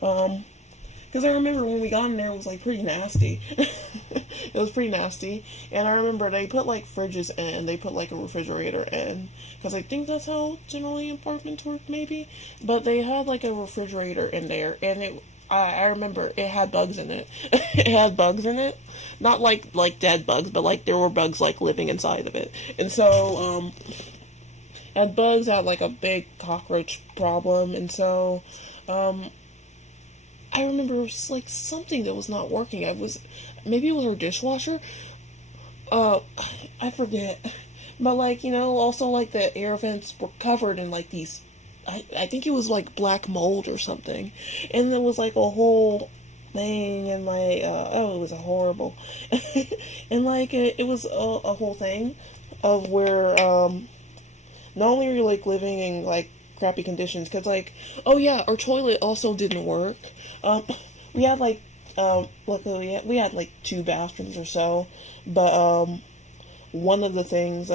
Because I remember when we got in there, it was like pretty nasty. It was pretty nasty. And I remember they put like fridges in, they put like a refrigerator in. Because I think that's how generally apartments work, maybe. But they had like a refrigerator in there, and I remember it had bugs in it. It had bugs in it. Not like dead bugs, but like there were bugs like living inside of it. And so, and bugs had like a big cockroach problem. And so, I remember it was like something that was not working. Maybe it was our dishwasher. I forget. But like, also like the air vents were covered in like these, I think it was like black mold or something. And there was like a whole thing, and like, it was horrible. And like, it was a whole thing of where, not only are you like living in like crappy conditions, because like, oh yeah, our toilet also didn't work. We had like, luckily we had like 2 bathrooms or so, but one of the things,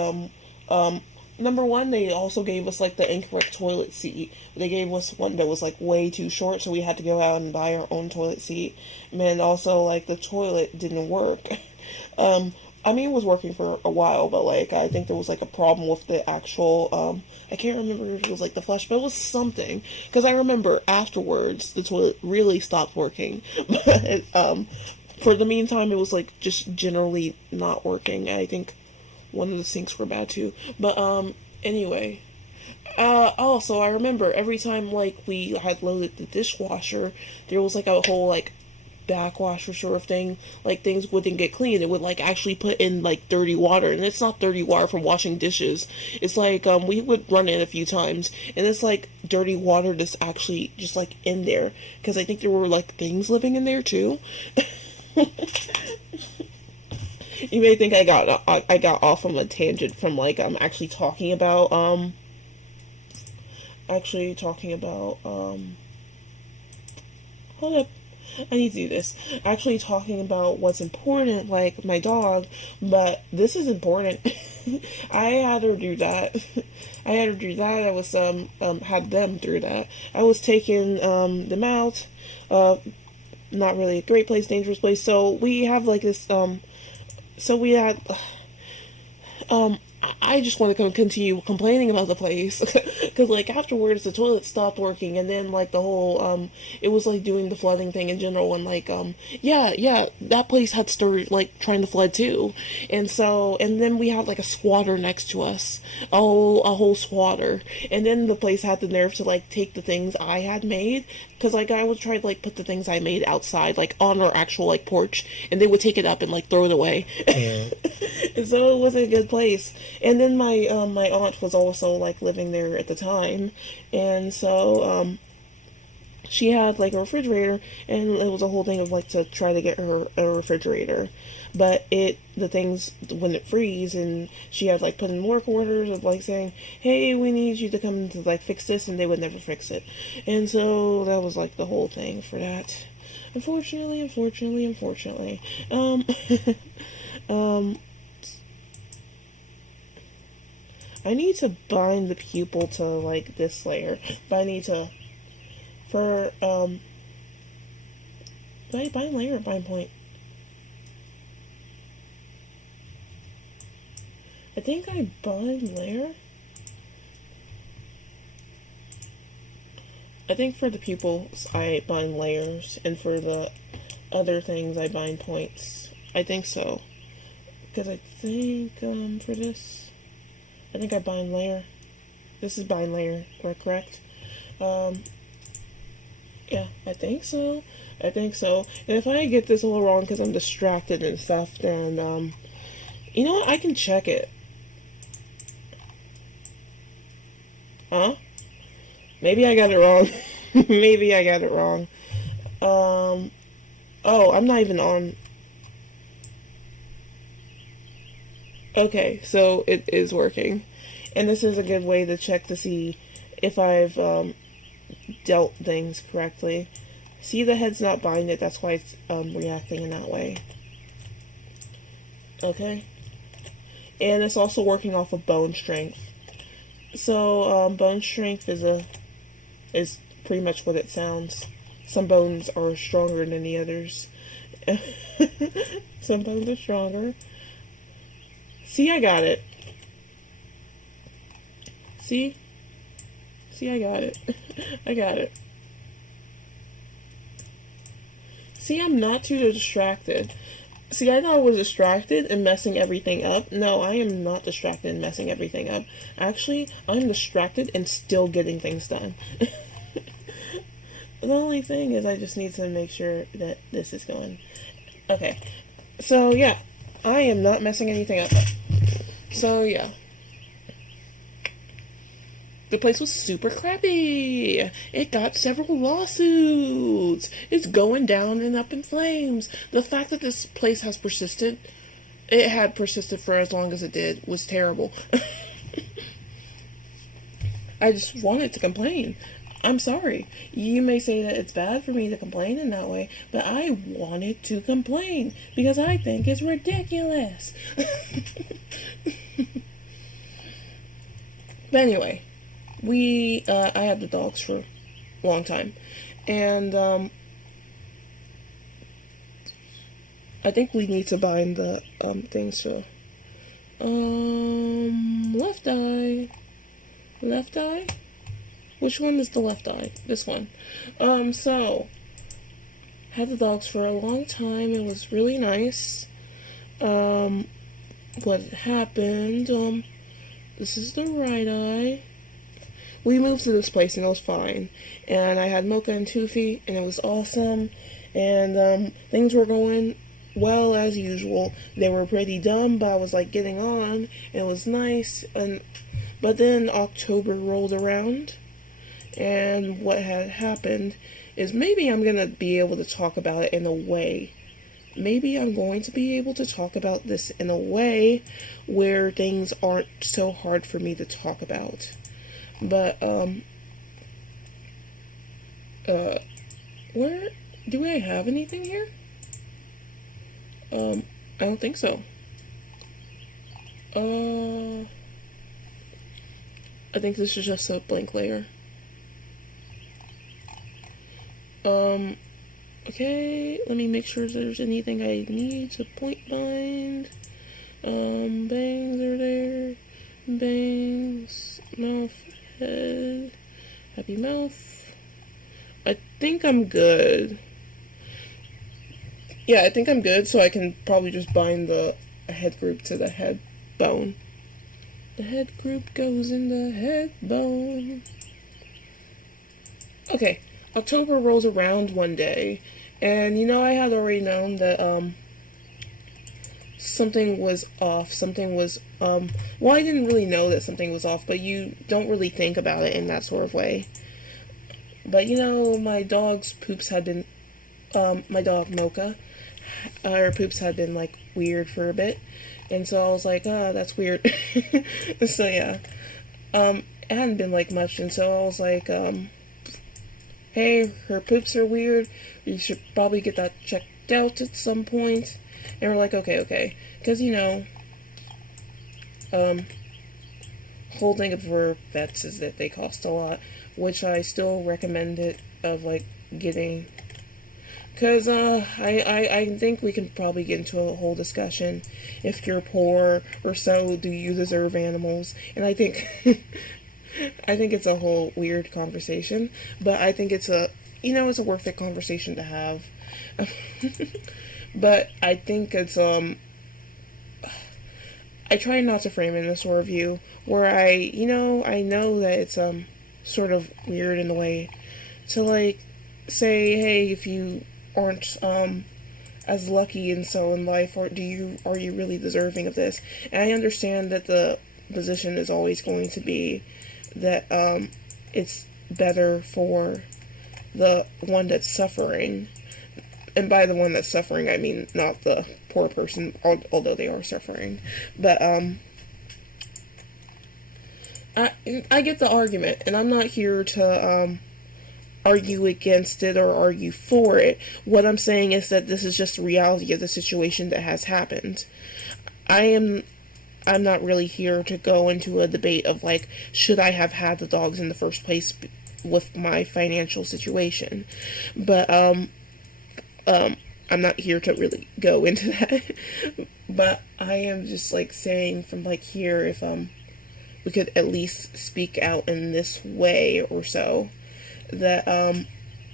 number one, they also gave us like the incorrect toilet seat. They gave us one that was like way too short, so we had to go out and buy our own toilet seat. And also like the toilet didn't work. I mean, it was working for a while, but like I think there was like a problem with the actual, I can't remember if it was like the flush, but it was something. Because I remember afterwards the toilet really stopped working. But for the meantime, it was like just generally not working. I think one of the sinks were bad too. But anyway, also I remember every time like we had loaded the dishwasher, there was like a whole like backwasher sort of thing, like things wouldn't get clean. It would like actually put in like dirty water, and it's not dirty water from washing dishes. It's like we would run it a few times, and it's like dirty water that's actually just like in there, because I think there were like things living in there too. You may think I got off on a tangent from like actually talking about hold up, I need to do this. Actually talking about what's important, like my dog, but this is important. I had her do that. I was had them through that. I was taking them out. Not really a great place, dangerous place. So we have like this so we had I just want to continue complaining about the place, because like afterwards the toilet stopped working, and then like the whole it was like doing the flooding thing in general, and like yeah, that place had started like trying to flood too. And so, and then we had like a squatter next to us, a whole squatter, and then the place had the nerve to like take the things I had made, because like I would try to like put the things I made outside, like on our actual like porch, and they would take it up and like throw it away. And so it was a good place. And then my my aunt was also like living there at the time, and so she had like a refrigerator, and it was a whole thing of like to try to get her a refrigerator, but the things wouldn't freeze, and she had like put in work orders of like saying, hey, we need you to come to like fix this, and they would never fix it. And so that was like the whole thing for that. Unfortunately. I need to bind the pupil to like this layer, but I need to do I bind layer or bind point? I think I bind layer. I think for the pupils I bind layers, and for the other things I bind points. I think so, because I think for this I think I bind layer. This is bind layer, correct? Yeah, I think so. And if I get this all wrong because I'm distracted and stuff, then, you know what? I can check it. Huh? Maybe I got it wrong. Oh, I'm not even on. Okay, so it is working. And this is a good way to check to see if I've dealt things correctly. See, the head's not binded, that's why it's reacting in that way. Okay? And it's also working off of bone strength. So, bone strength is pretty much what it sounds. Some bones are stronger than the others. Some bones are stronger. See, I got it. See, I got it. I got it. See, I'm not too distracted. See, I thought I was distracted and messing everything up. No, I am not distracted and messing everything up. Actually, I'm distracted and still getting things done. The only thing is I just need to make sure that this is going. Okay. So, yeah. I am not messing anything up. So, yeah. The place was super crappy. It got several lawsuits. It's going down and up in flames. The fact that this place has persisted, it had persisted for as long as it did, was terrible. I just wanted to complain. I'm sorry. You may say that it's bad for me to complain in that way, but I wanted to complain because I think it's ridiculous. But anyway, I had the dogs for a long time, and I think we need to bind the things to left eye. Which one is the left eye? This one. So, had the dogs for a long time. It was really nice. What happened, this is the right eye. We moved to this place and it was fine. And I had Mocha and Toofy and it was awesome. and things were going well as usual. They were pretty dumb, but I was like getting on. It was nice, and but then October rolled around, and what had happened is maybe I'm gonna be able to talk about it in a way. Maybe I'm going to be able to talk about this in a way where things aren't so hard for me to talk about. But where do I have anything here? I don't think so. I think this is just a blank layer. Okay, let me make sure there's anything I need to point bind. Bangs are there. Bangs, mouth, head, happy mouth. I think I'm good. Yeah, I think I'm good, so I can probably just bind the head group to the head bone. The head group goes in the head bone. Okay, October rolls around one day, and I had already known that something was off. Something was well, I didn't really know that something was off, but you don't really think about it in that sort of way. But my dog's poops had been my dog Mocha, her poops had been like weird for a bit, and so I was like, oh, that's weird. So yeah, it hadn't been like much, and so I was like, hey, her poops are weird. You should probably get that checked out at some point. And we're like, okay, because whole thing for vets is that they cost a lot, which I still recommend it of like getting. Because I think we can probably get into a whole discussion. If you're poor or so, do you deserve animals? And I think I think it's a whole weird conversation, but I think it's it's a worth it conversation to have. But I think it's I try not to frame it in a sort of view where I know that it's sort of weird in a way to like say, hey, if you aren't as lucky and so in life, or are you really deserving of this? And I understand that the position is always going to be that it's better for the one that's suffering. And by the one that's suffering, I mean not the poor person, although they are suffering. But I get the argument, and I'm not here to argue against it or argue for it. What I'm saying is that this is just the reality of the situation that has happened. I'm not really here to go into a debate of like, should I have had the dogs in the first place with my financial situation. But I'm not here to really go into that. But I am just like saying from like here, if we could at least speak out in this way or so, that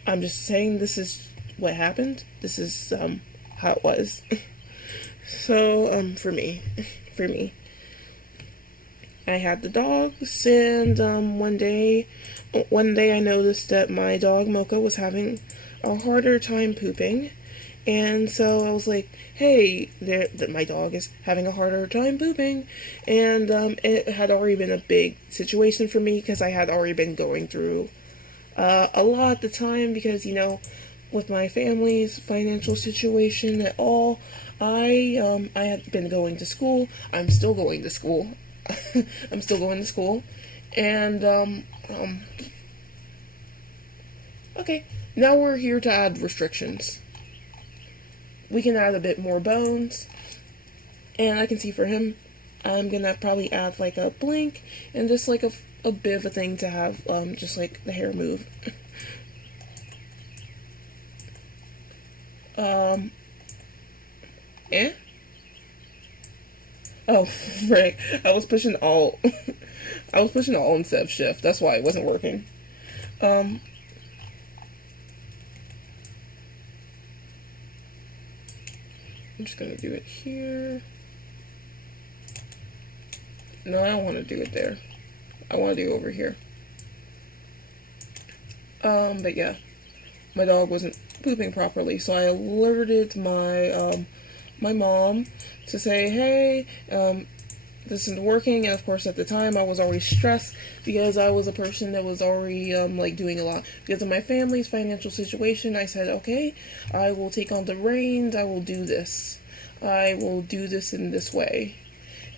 I'm just saying this is what happened. This is how it was. So for me, I had the dogs, and one day I noticed that my dog Mocha was having a harder time pooping, and so I was like, hey, that my dog is having a harder time pooping, and it had already been a big situation for me because I had already been going through a lot at the time because, with my family's financial situation at all, I had been going to school. I'm still going to school. I'm still going to school. And, okay, now we're here to add restrictions. We can add a bit more bones. And I can see for him, I'm gonna probably add like a blink and just like a bit of a thing to have, just like the hair move. Eh? Oh, right. I was pushing Alt. I was pushing Alt instead of Shift. That's why it wasn't working. I'm just gonna do it here. No, I don't want to do it there. I want to do it over here. But yeah. my dog wasn't pooping properly. So I alerted my mom to say, hey, this isn't working. And of course, at the time, I was already stressed because I was a person that was already like doing a lot because of my family's financial situation. I said, okay, I will take on the reins. I will do this. I will do this in this way.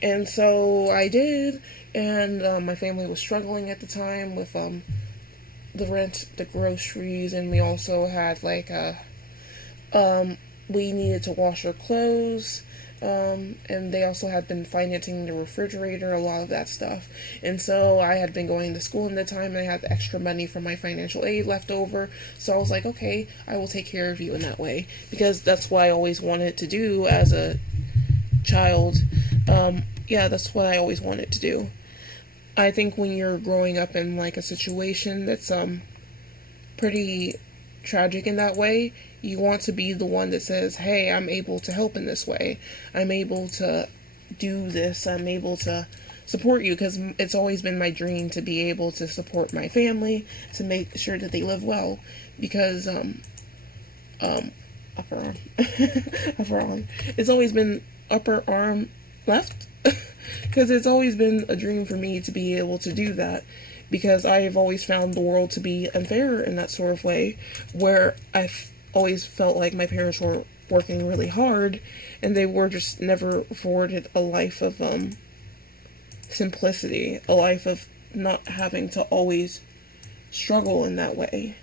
And so I did, and my family was struggling at the time with the rent, the groceries, and we also had like we needed to wash our clothes, and they also had been financing the refrigerator, a lot of that stuff. And so I had been going to school in the time, and I had extra money from my financial aid left over, so I was like, okay, I will take care of you in that way, because that's what I always wanted to do as a child. Yeah, that's what I always wanted to do. I think when you're growing up in like a situation that's pretty tragic in that way, you want to be the one that says, hey, I'm able to help in this way. I'm able to do this. I'm able to support you, because it's always been my dream to be able to support my family, to make sure that they live well, because upper arm upper arm, it's always been upper arm left, because it's always been a dream for me to be able to do that, because I've always found the world to be unfair in that sort of way, where I've always felt like my parents were working really hard and they were just never afforded a life of simplicity, a life of not having to always struggle in that way.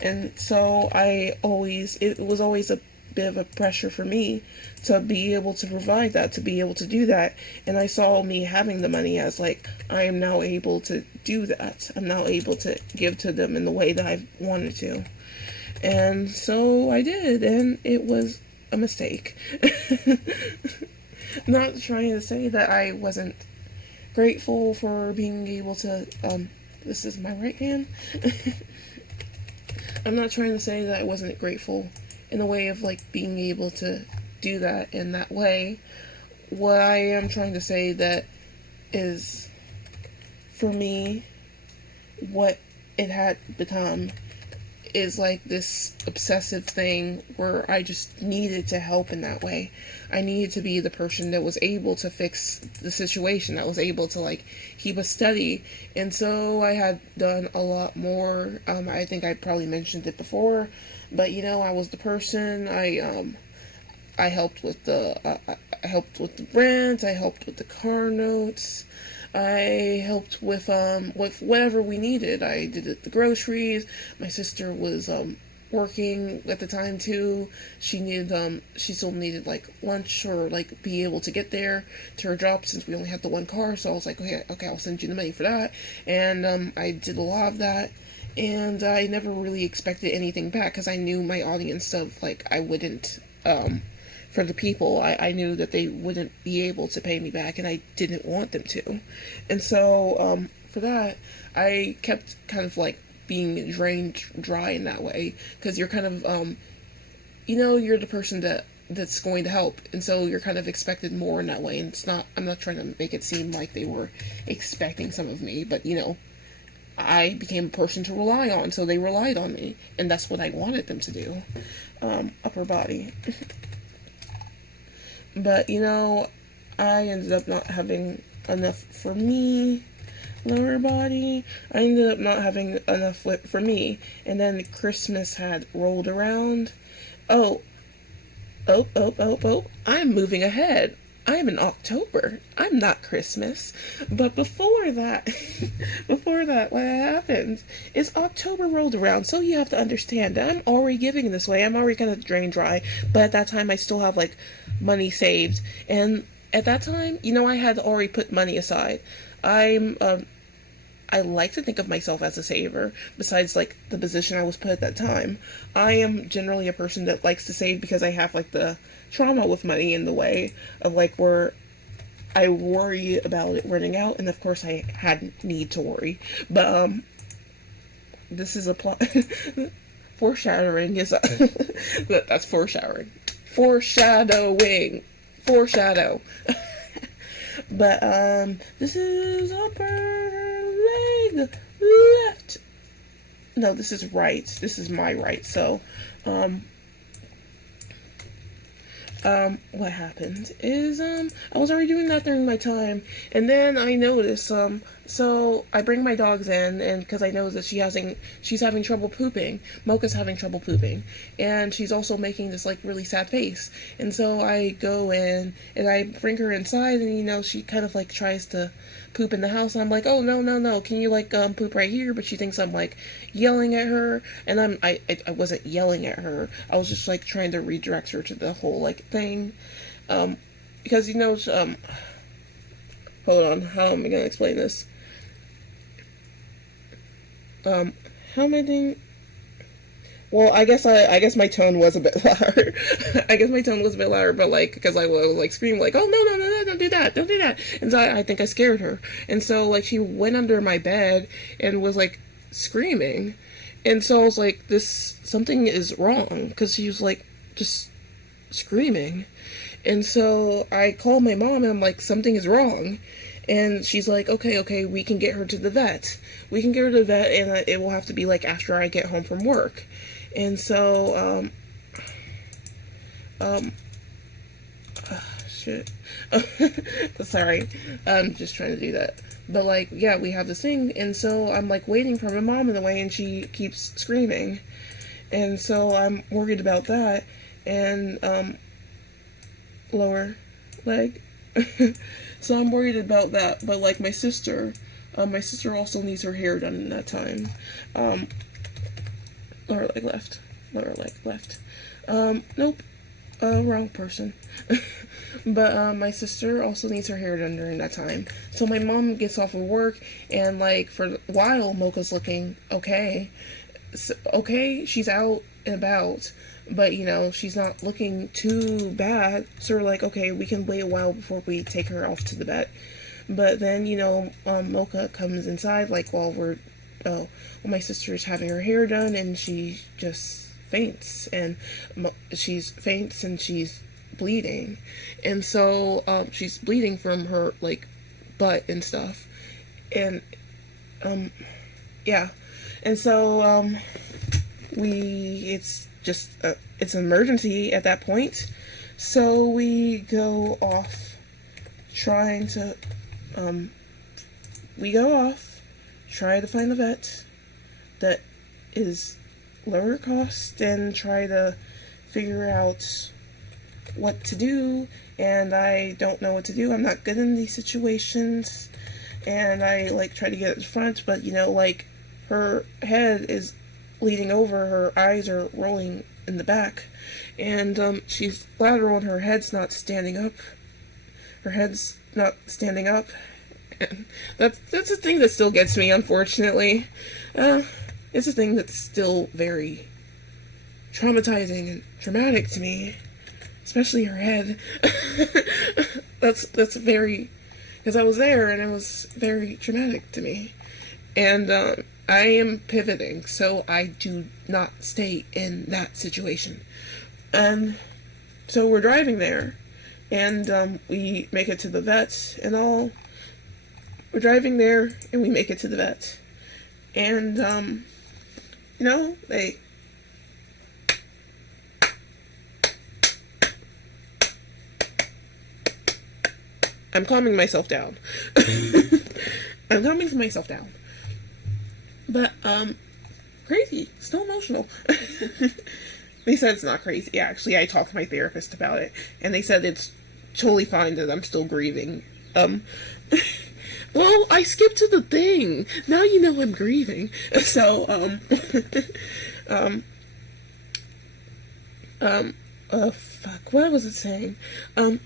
And so it was always a bit of a pressure for me to be able to provide that, to be able to do that. And I saw me having the money as like, I am now able to do that. I'm now able to give to them in the way that I wanted to. And so I did, and it was a mistake. Not trying to say that I wasn't grateful for being able to, this is my right hand. I'm not trying to say that I wasn't grateful in the way of like being able to do that in that way. What I am trying to say that is, for me, what it had become is like this obsessive thing where I just needed to help in that way. I needed to be the person that was able to fix the situation, that was able to like keep us steady. And so I had done a lot more. I think I probably mentioned it before, but I was the person. I helped with I helped with the rent. I helped with the car notes. I helped with whatever we needed. I did the groceries. My sister was working at the time too. She still needed like lunch, or like be able to get there to her job, since we only had the one car. So I was like, okay, I'll send you the money for that. And I did a lot of that. And I never really expected anything back, because I knew my audience of like, I wouldn't for the people, I knew that they wouldn't be able to pay me back, and I didn't want them to. And so for that, I kept kind of like being drained dry in that way, because you're kind of you're the person that's going to help, and so you're kind of expected more in that way. And I'm not trying to make it seem like they were expecting some of me, but I became a person to rely on, so they relied on me, and that's what I wanted them to do. Upper body. But, I ended up not having enough for me. Lower body. I ended up not having enough for me. And then Christmas had rolled around. Oh. I'm moving ahead. I'm in October. I'm not Christmas. But before that, what happened is October rolled around. So you have to understand that I'm already giving this way. I'm already kind of drained dry. But at that time, I still have like money saved. And at that time, I had already put money aside. I like to think of myself as a saver, besides like the position I was put at that time. I am generally a person that likes to save, because I have like the trauma with money in the way of like where I worry about it running out, and of course I had need to worry. But this is a plot. Foreshadowing is that's foreshadowing. Foreshadow. But this is upper leg left. no, this is right. This is my right. So, what happened is, I was already doing that during my time, and then I noticed, so I bring my dogs in, and because I know that she's having trouble pooping. Mocha's having trouble pooping, and she's also making this, like, really sad face, and so I go in, and I bring her inside, and, she kind of, like, tries to poop in the house, and I'm like, oh, no, can you, like, poop right here? But she thinks I'm, like, yelling at her, and I wasn't yelling at her. I was just, like, trying to redirect her to the whole, like, thing, because, hold on, how am I gonna explain this? How am I doing? Well, I guess my tone was a bit louder. I guess my tone was a bit louder, but, like, because I was, like, screaming, like, oh, no, don't do that, and so I think I scared her, and so, like, she went under my bed and was, like, screaming, and so I was like, something is wrong, because she was, like, just screaming, and so I called my mom, and I'm like, something is wrong, and she's like, okay, we can get her to the vet, and it will have to be, like, after I get home from work. And so, shit. Sorry. I'm just trying to do that. But, like, yeah, we have this thing, and so I'm, like, waiting for my mom in the way, and she keeps screaming. And so I'm worried about that, and, lower leg. So I'm worried about that, but, like, my sister also needs her hair done in that time. Lower leg left. Nope. Wrong person. But, my sister also needs her hair done during that time. So my mom gets off of work, and, like, for a while, Mocha's looking okay. So, okay, she's out and about, but, she's not looking too bad. So we're like, okay, we can wait a while before we take her off to the vet. But then, Mocha comes inside, like, while my sister's having her hair done, and she just faints, and she's bleeding, and so she's bleeding from her, like, butt and stuff, and yeah, and so it's an emergency at that point, so we go off trying to try to find a vet that is lower cost and try to figure out what to do, and I don't know what to do. I'm not good in these situations, and I, like, try to get at the front, but, like, her head is leaning over, her eyes are rolling in the back, and she's lateral and her head's not standing up. And that's a thing that still gets me, unfortunately. It's a thing that's still very traumatizing and traumatic to me, especially her head. that's very, because I was there and it was very traumatic to me. And I am pivoting, so I do not stay in that situation. And so we're driving there, and we make it to the vet and all. We're driving there, and we make it to the vet. And, I'm calming myself down. But, crazy. Still emotional. They said it's not crazy. Yeah, actually, I talked to my therapist about it, and they said it's totally fine that I'm still grieving. Well, I skipped to the thing. Now you know I'm grieving. So, fuck, what was it saying? I'm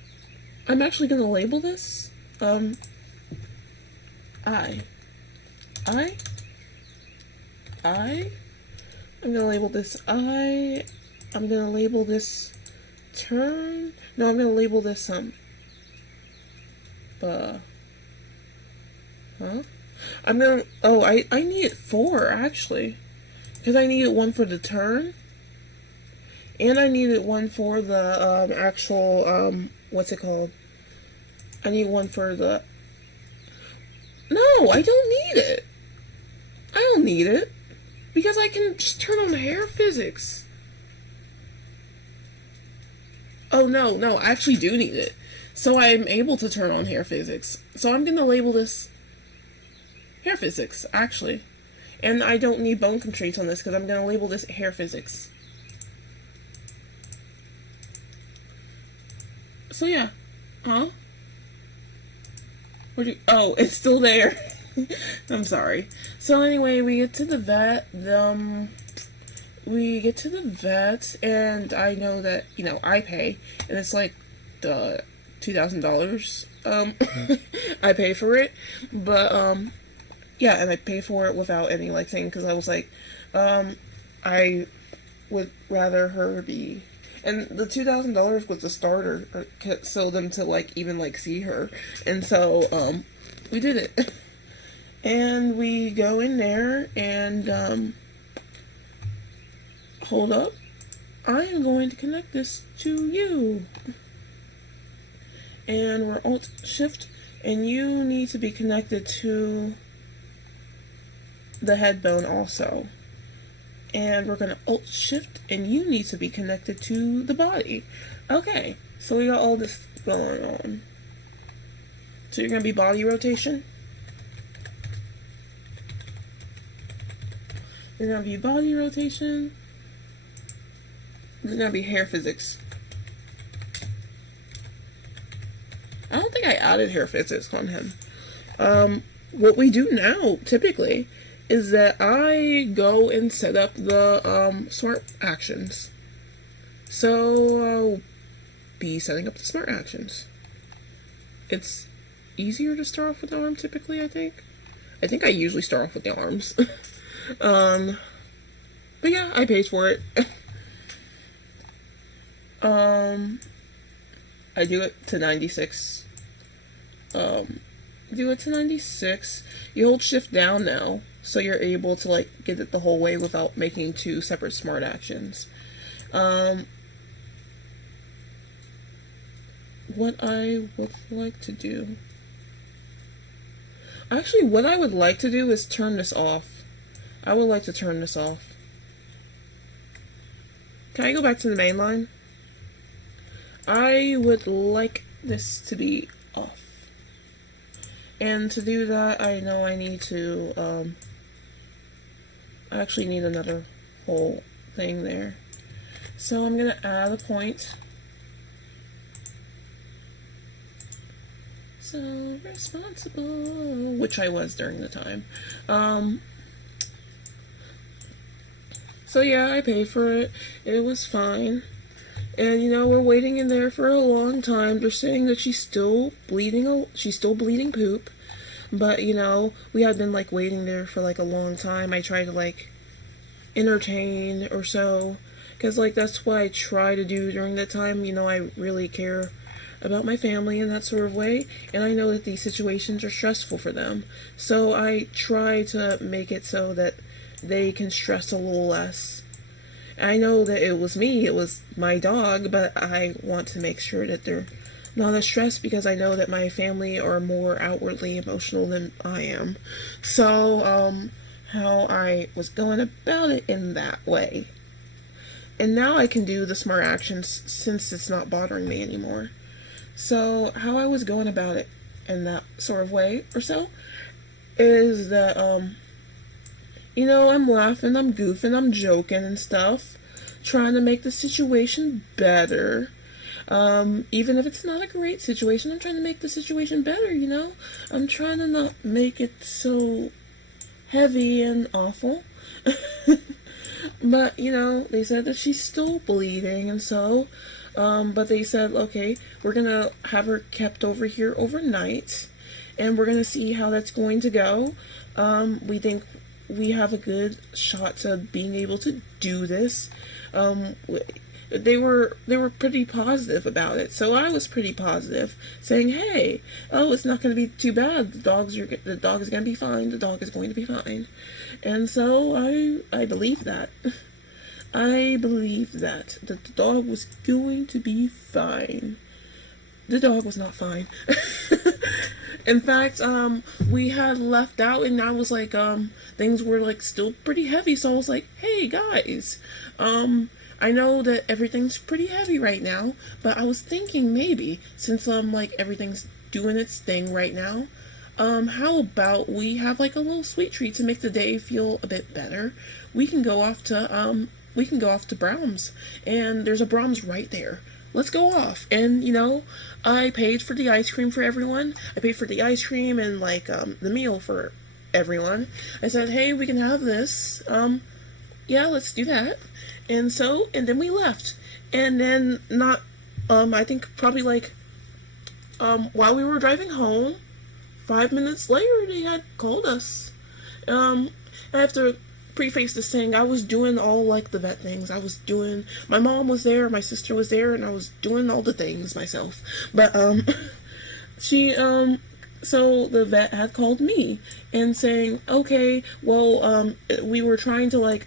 actually gonna label this, I'm gonna label this I'm gonna label this turn, no, I'm gonna label this, I need 4, actually. Because I needed 1 for the turn. And I needed 1 for the, actual, what's it called? I need 1 for the... No, I don't need it. Because I can just turn on the hair physics. Oh, no, I actually do need it. So I'm able to turn on hair physics. So I'm going to label this hair physics, actually. And I don't need bone constraints on this because I'm going to label this hair physics. So yeah. Huh? Oh, it's still there. I'm sorry. So anyway, we get to the vet. And I know that, I pay, and it's like the $2,000. I pay for it, but yeah, and I pay for it without any thing, because I was like, I would rather her be. And the $2,000 was the starter, so them to even see her, and so we did it, and we go in there and hold up. I am going to connect this to you, and we're Alt Shift, and you need to be connected to the head bone also. And we're going to Alt Shift, and you need to be connected to the body. Okay, so we got all this going on. So you're going to be body rotation. You're going to be body rotation. You're going to be hair physics. I don't think I added hair physics on him. What we do now, typically, is that I go and set up the smart actions. So I'll be setting up the smart actions. It's easier to start off with the arm typically, I think. I think I usually start off with the arms. But yeah, I paid for it. I do it to 96. Do it to 96. You hold shift down now, so you're able to get it the whole way without making two separate smart actions. What I would like to do, actually what I would like to do is turn this off. I would like to turn this off. Can I go back to the main line? I would like this to be off. And to do that, I know I need to, I actually need another whole thing there. So I'm going to add a point. So responsible, which I was during the time. So yeah, I paid for it. It was fine. And we're waiting in there for a long time. They're saying that she's still bleeding. She's still bleeding poop. But we had been waiting there for a long time. I tried to entertain or so, because that's what I try to do during that time. I really care about my family in that sort of way, and I know that these situations are stressful for them. So I try to make it so that they can stress a little less. I know that it was me, it was my dog, but I want to make sure that they're not as stressed, because I know that my family are more outwardly emotional than I am. So, how I was going about it in that way. And now I can do the smart actions since it's not bothering me anymore. So, how I was going about it in that sort of way or so is that, I'm laughing, I'm goofing, I'm joking and stuff, trying to make the situation better. Even if it's not a great situation, I'm trying to make the situation better, I'm trying to not make it so heavy and awful. But, they said that she's still bleeding, and so, but they said, okay, we're gonna have her kept over here overnight, and we're gonna see how that's going to go. We think we have a good shot to being able to do this. They were pretty positive about it, so I was pretty positive, saying, hey, it's not going to be too bad, the dog is going to be fine, the dog is going to be fine. And so I believe that. I believed that the dog was going to be fine. The dog was not fine. In fact, we had left out, and I was like, things were like still pretty heavy. So I was like, hey guys, I know that everything's pretty heavy right now, but I was thinking maybe since like everything's doing its thing right now, how about we have like a little sweet treat to make the day feel a bit better? We can go off to Brahms, and there's a Brahms right there. Let's go off. And I paid for the ice cream for everyone. I paid for the ice cream and like the meal for everyone. I said, hey, we can have this. Yeah, let's do that. And then we left. And then I think probably like while we were driving home, 5 minutes later they had called us. I have to preface this saying I was doing all like the vet things. My mom was there, my sister was there, and I was doing all the things myself. But she so the vet had called me and saying, okay, well, we were trying to like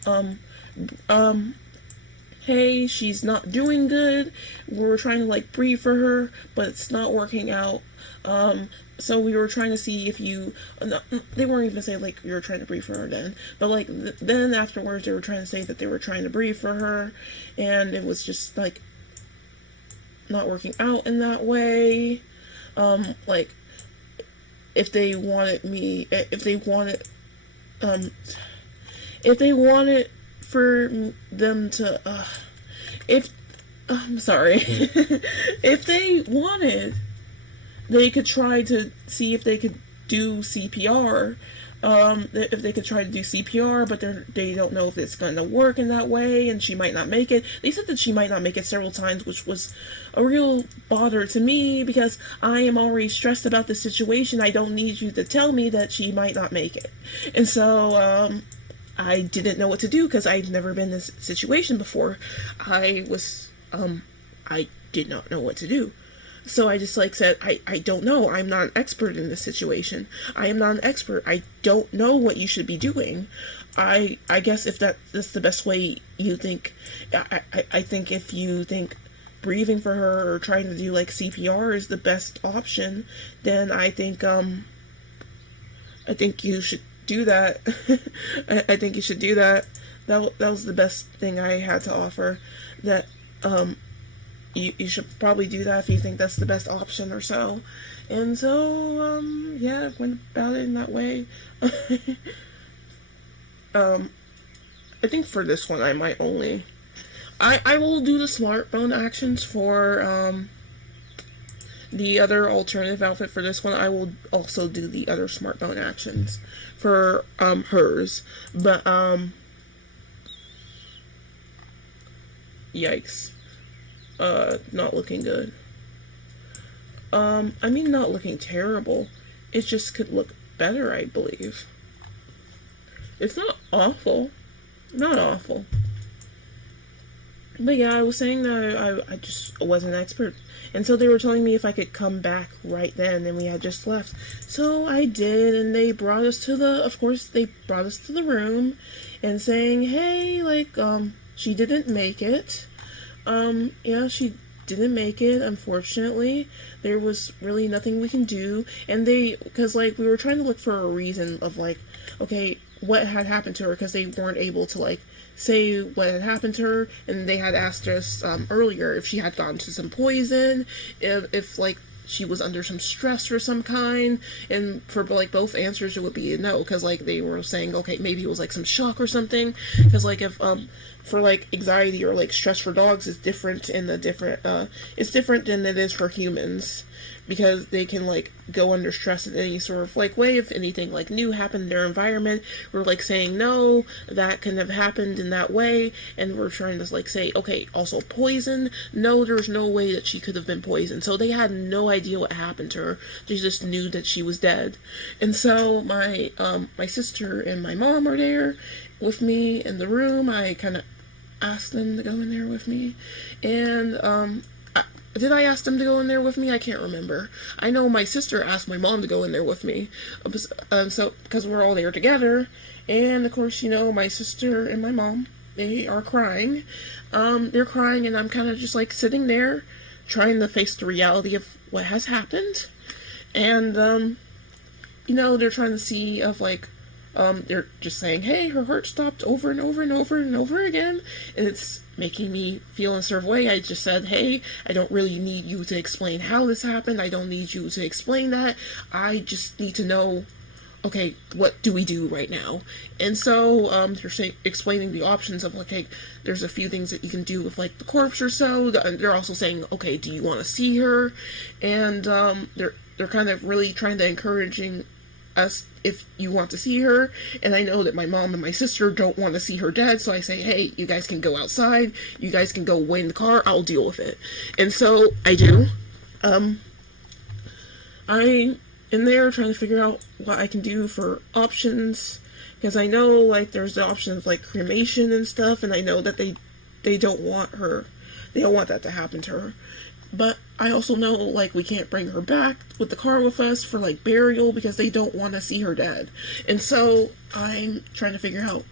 hey, she's not doing good. We're trying to like breathe for her, but it's not working out. So we were trying to see if they weren't even saying like we were trying to breathe for her then, but like then afterwards they were trying to say that they were trying to breathe for her, and it was just like not working out in that way. Like if they wanted for them to I'm sorry. If they wanted, they could try to see if they could do CPR. If they could try to do CPR, but they don't know if it's going to work in that way, and she might not make it. They said that she might not make it several times, which was a real bother to me because I am already stressed about the situation. I don't need you to tell me that she might not make it. And so, I didn't know what to do because I'd never been in this situation before. I did not know what to do. So I just like said, I don't know. I'm not an expert in this situation. I am not an expert. I don't know what you should be doing. I guess if that's the best way you think, I think if you think breathing for her or trying to do like CPR is the best option, then I think you should do that. I think you should do that. That was the best thing I had to offer. That you should probably do that if you think that's the best option or so. And so yeah, I went about it in that way. I think for this one I might only I will do the smartphone actions for the other alternative outfit. For this one I will also do the other smartphone actions for hers. But yikes. Not looking good. I mean, not looking terrible. It just could look better, I believe. It's not awful. Not awful. But yeah, I was saying that I just wasn't an expert. And so they were telling me if I could come back right then, and we had just left. So I did, and they brought us to the room and saying, hey, like, she didn't make it. Yeah, she didn't make it, unfortunately. There was really nothing we can do. And because, like, we were trying to look for a reason of, like, okay, what had happened to her, because they weren't able to, like, say what had happened to her, and they had asked us, earlier if she had gone to some poison, if like, she was under some stress or some kind, and for, like, both answers it would be no, because, like, they were saying, okay, maybe it was, like, some shock or something, because, like, if, for, like, anxiety or, like, stress for dogs is different it's different than it is for humans, because they can, like, go under stress in any sort of, like, way. If anything, like, new happened in their environment, we're, like, saying, no, that couldn't have happened in that way, and we're trying to, like, say, okay, also poison, no, there's no way that she could have been poisoned. So they had no idea what happened to her. They just knew that she was dead. And so my sister and my mom are there with me in the room. I kind of asked them to go in there with me, and, did I ask them to go in there with me? I can't remember. I know my sister asked my mom to go in there with me. So, because we're all there together. And, of course, my sister and my mom, they are crying. They're crying, and I'm kind of just, like, sitting there, trying to face the reality of what has happened. And, they're trying to see of like, they're just saying, hey, her heart stopped over and over and over and over again, and it's making me feel in a certain way. I just said, hey, I don't really need you to explain how this happened. I don't need you to explain that. I just need to know, okay, what do we do right now? And so they're explaining the options of like, hey, there's a few things that you can do with like the corpse or so. They're also saying, okay, do you want to see her? And they're kind of really trying to encouraging us if you want to see her. And I know that my mom and my sister don't want to see her dead, so I say, hey, you guys can go outside, you guys can go wait in the car, I'll deal with it. And so I do. I'm in there trying to figure out what I can do for options, because I know like there's the option of like cremation and stuff, and I know that they don't want that to happen to her. But I also know, like, we can't bring her back with the car with us for, like, burial because they don't want to see her dead. And so I'm trying to figure out,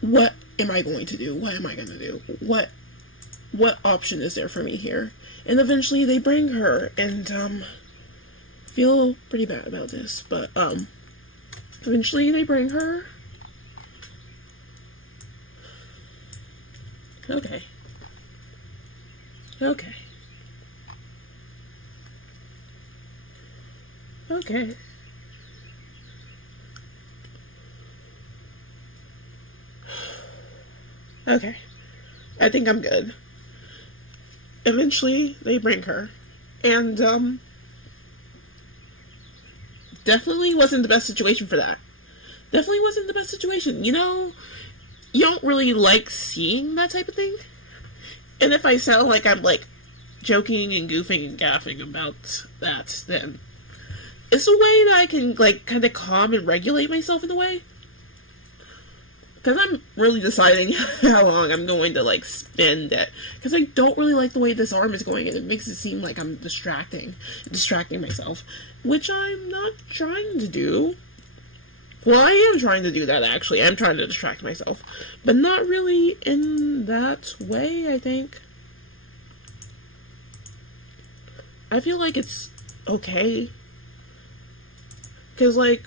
what am I going to do? What am I going to do? What option is there for me here? And eventually they bring her, and feel pretty bad about this, but eventually they bring her. Okay. Okay. Okay. Okay. I think I'm good. Eventually, they bring her. And, definitely wasn't the best situation for that. Definitely wasn't the best situation. You don't really like seeing that type of thing. And if I sound like I'm, like, joking and goofing and gaffing about that, then it's a way that I can, like, kind of calm and regulate myself in a way. Because I'm really deciding how long I'm going to, like, spend it. Because I don't really like the way this arm is going, and it makes it seem like I'm distracting myself. Which I'm not trying to do. Well, I am trying to do that, actually. I'm trying to distract myself. But not really in that way, I think. I feel like it's okay. Because, like,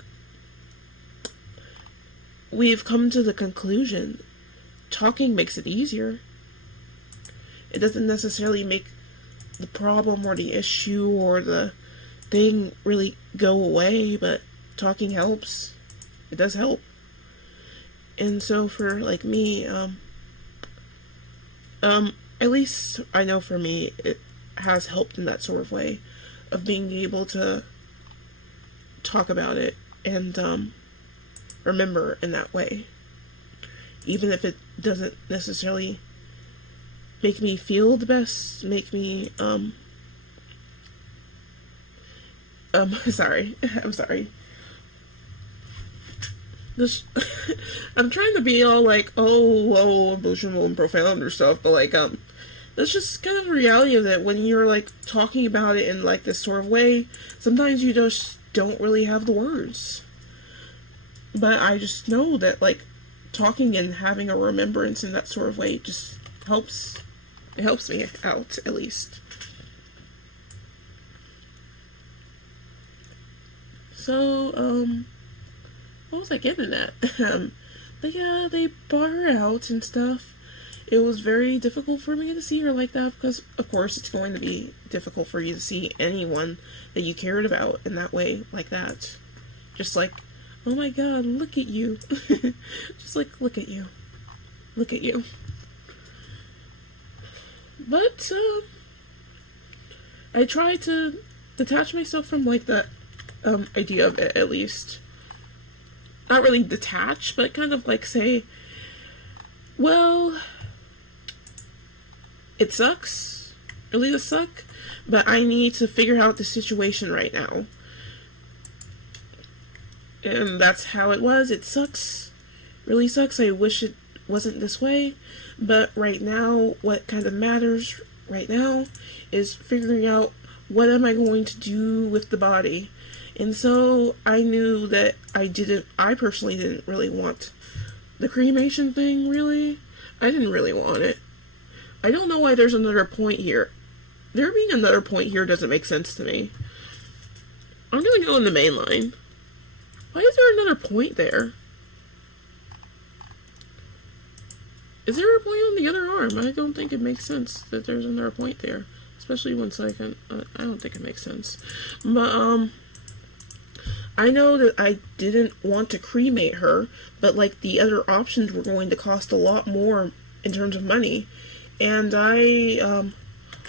we've come to the conclusion, talking makes it easier. It doesn't necessarily make the problem or the issue or the thing really go away, but talking helps. It does help. And so for, like, me, at least I know for me, it has helped in that sort of way of being able to talk about it and, remember in that way. Even if it doesn't necessarily make me feel the best, make me, sorry. I'm sorry. This, I'm trying to be all like, oh, emotional and profound or stuff, but like, that's just kind of the reality of it. When you're like talking about it in like this sort of way, sometimes you just don't really have the words. But I just know that like talking and having a remembrance in that sort of way just helps. It helps me out, at least. So, what was I getting at? But yeah, they brought her out and stuff. It was very difficult for me to see her like that because, of course, it's going to be difficult for you to see anyone that you cared about in that way, like that. Just like, oh my god, look at you. Just like, look at you. Look at you. But, I try to detach myself from, like, the idea of it, at least. Not really detach, but kind of, like, say, well, it sucks. It really does suck. But I need to figure out the situation right now. And that's how it was. It sucks. Really sucks. I wish it wasn't this way. But right now, what kind of matters right now is figuring out what am I going to do with the body. And so I knew that I personally didn't really want the cremation thing, really. I didn't really want it. I don't know why there's another point here. There being another point here doesn't make sense to me. I'm gonna go in the main line. Why is there another point there? Is there a point on the other arm? I don't think it makes sense that there's another point there. Especially when second, I don't think it makes sense. But, I know that I didn't want to cremate her, but, like, the other options were going to cost a lot more in terms of money. And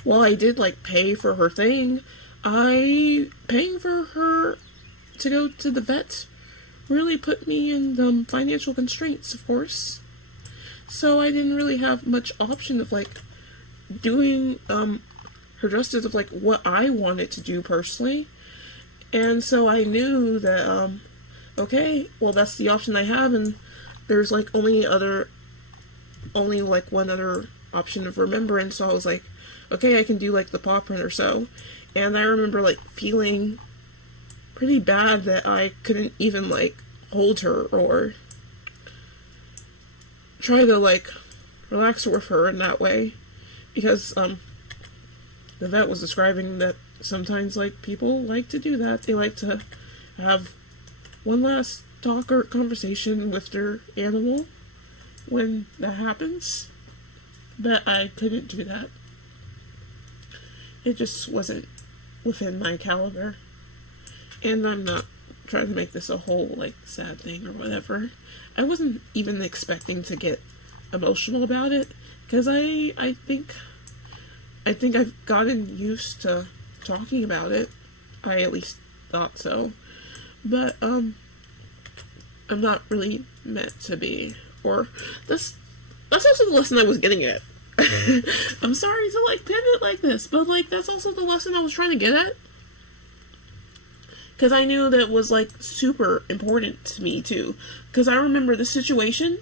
while I did, like, pay for her thing, paying for her to go to the vet really put me in, financial constraints, of course. So I didn't really have much option of, like, doing, her justice of, like, what I wanted to do personally. And so I knew that, okay, well, that's the option I have, and there's, like, only, like, one other option of remembrance. So I was like, okay, I can do, like, the paw print or so. And I remember, like, feeling pretty bad that I couldn't even, like, hold her or try to, like, relax with her in that way. Because, the vet was describing that sometimes, like, people like to do that. They like to have one last talk or conversation with their animal when that happens. But I couldn't do that. It just wasn't within my caliber. And I'm not trying to make this a whole, like, sad thing or whatever. I wasn't even expecting to get emotional about it, because I think I've gotten used to talking about it. I at least thought so. But, I'm not really meant to be. Or, that's also the lesson I was getting at. I'm sorry to, like, pivot like this, but, like, that's also the lesson I was trying to get at. Because I knew that was, like, super important to me, too. Because I remember the situation,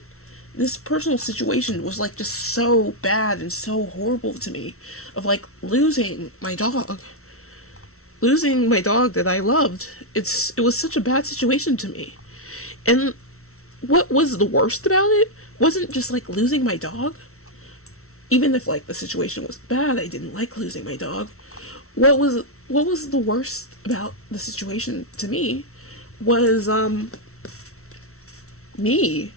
this personal situation was, like, just so bad and so horrible to me. Of, like, losing my dog. Losing my dog that I loved. It was such a bad situation to me. And what was the worst about it wasn't just, like, losing my dog. Even if, like, the situation was bad, I didn't like losing my dog. What was the worst about the situation to me was, me.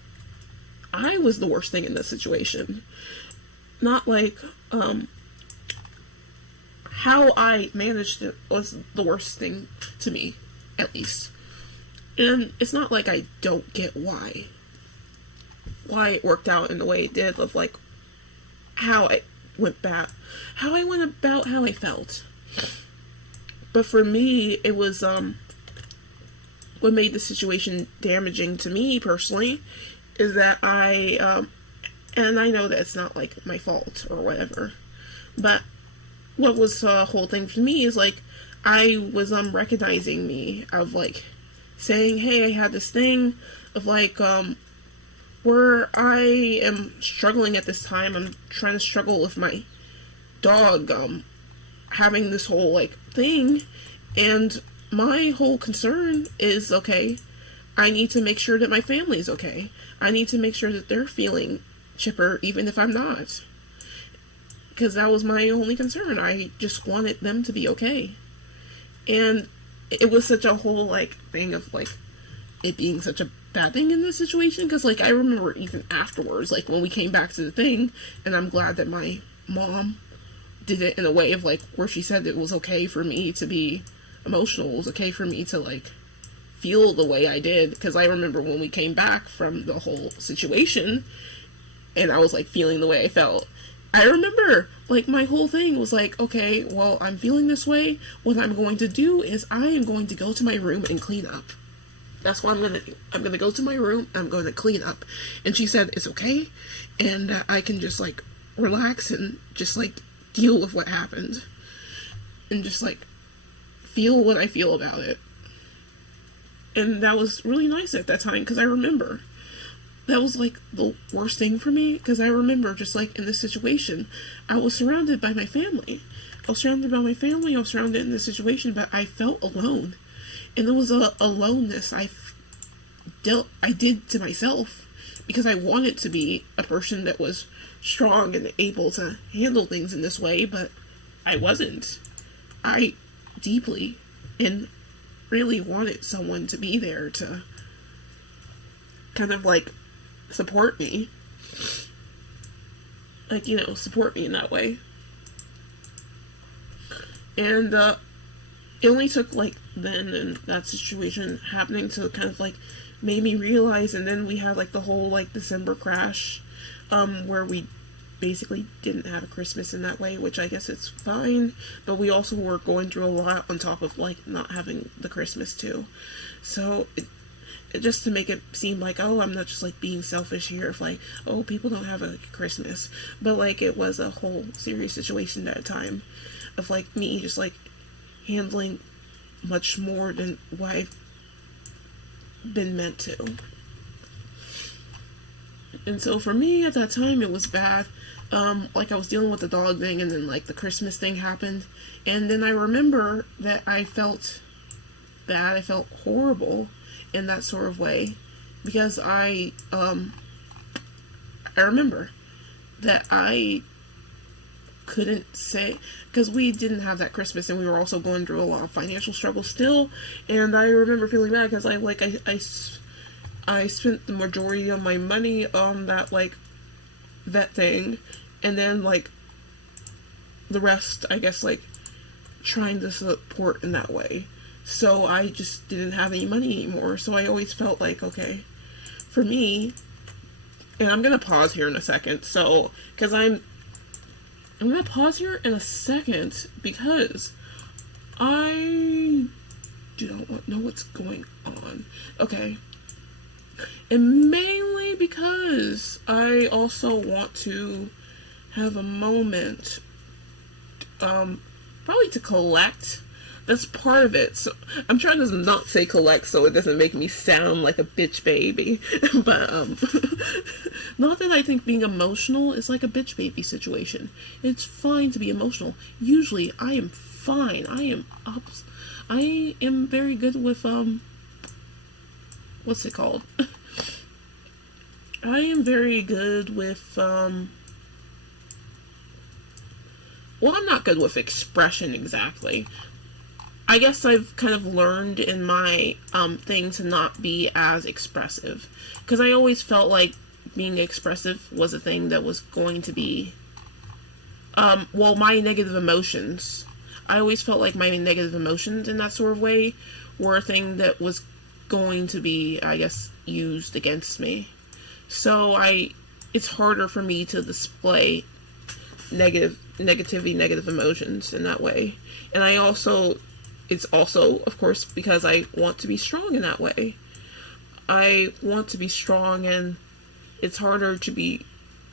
I was the worst thing in this situation. Not, like, how I managed it was the worst thing to me, at least. And it's not like I don't get why it worked out in the way it did, of, like, how I went about how I felt. But for me, it was, what made the situation damaging to me personally is that and I know that it's not, like, my fault or whatever, but what was the whole thing for me is, like, I was, recognizing me, of, like, saying, hey, I had this thing of, like, where I am struggling at this time. I'm trying to struggle with my dog, having this whole, like, thing, and my whole concern is, okay, I need to make sure that my family's okay. I need to make sure that they're feeling chipper, even if I'm not. Because that was my only concern. I just wanted them to be okay. And it was such a whole, like, thing of, like, it being such a bad thing in this situation. Because, like, I remember even afterwards, like, when we came back to the thing, and I'm glad that my mom did it in a way of, like, where she said it was okay for me to be emotional. It was okay for me to, like, feel the way I did. Because I remember when we came back from the whole situation, and I was, like, feeling the way I felt. I remember, like, my whole thing was like, okay, well, I'm feeling this way. What I'm going to do is I am going to go to my room and clean up. That's what I'm going to do. I'm going to go to my room, I'm going to clean up. And she said, it's okay, and I can just, like, relax and just, like, deal with what happened. And just, like, feel what I feel about it. And that was really nice at that time, because I remember that was, like, the worst thing for me, because I remember just, like, in this situation, I was surrounded by my family. I was surrounded in this situation, but I felt alone. And there was a aloneness I did to myself, because I wanted to be a person that was strong and able to handle things in this way, but I wasn't. I deeply, in really wanted someone to be there to kind of like support me. Like, you know, support me in that way. And it only took like then and that situation happening to kind of like made me realize. And then we had like the whole like December crash, where we basically didn't have a Christmas in that way, which I guess it's fine, but we also were going through a lot on top of like not having the Christmas too. So it just to make it seem like, oh, I'm not just like being selfish here of like, oh, people don't have a Christmas, but like it was a whole serious situation at a time of like me just like handling much more than what I've been meant to. And so for me at that time it was bad. Like I was dealing with the dog thing, and then like the Christmas thing happened, and then I remember that I felt bad, I felt horrible in that sort of way, because I remember that I couldn't say, because we didn't have that Christmas and we were also going through a lot of financial struggle still, and I remember feeling bad because I spent the majority of my money on that like vet thing, and then like the rest I guess like trying to support in that way. So I just didn't have any money anymore. So I always felt like, okay, for me, and I'm gonna pause here in a second, so because I'm gonna pause here in a second because I do not know what's going on. Okay. And mainly because I also want to have a moment, probably to collect. That's part of it. So I'm trying to not say collect so it doesn't make me sound like a bitch baby. But not that I think being emotional is like a bitch baby situation. It's fine to be emotional. Usually I am fine. I am very good with what's it called? I am very good with, well, I'm not good with expression exactly. I guess I've kind of learned in my thing to not be as expressive. Because I always felt like being expressive was a thing that was going to be, well, my negative emotions. I always felt like my negative emotions in that sort of way were a thing that was going to be, I guess, used against me. So it's harder for me to display negative emotions in that way. And it's also, of course, because I want to be strong in that way. I want to be strong, and it's harder to be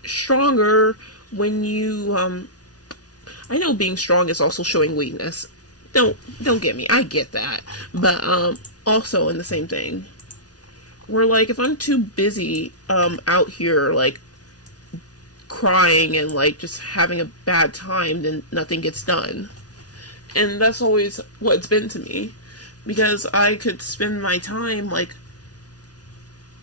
stronger when you, I know being strong is also showing weakness. Don't get me, I get that. But, also in the same thing, where like if I'm too busy out here like crying and like just having a bad time, then nothing gets done. And that's always what it's been to me, because I could spend my time like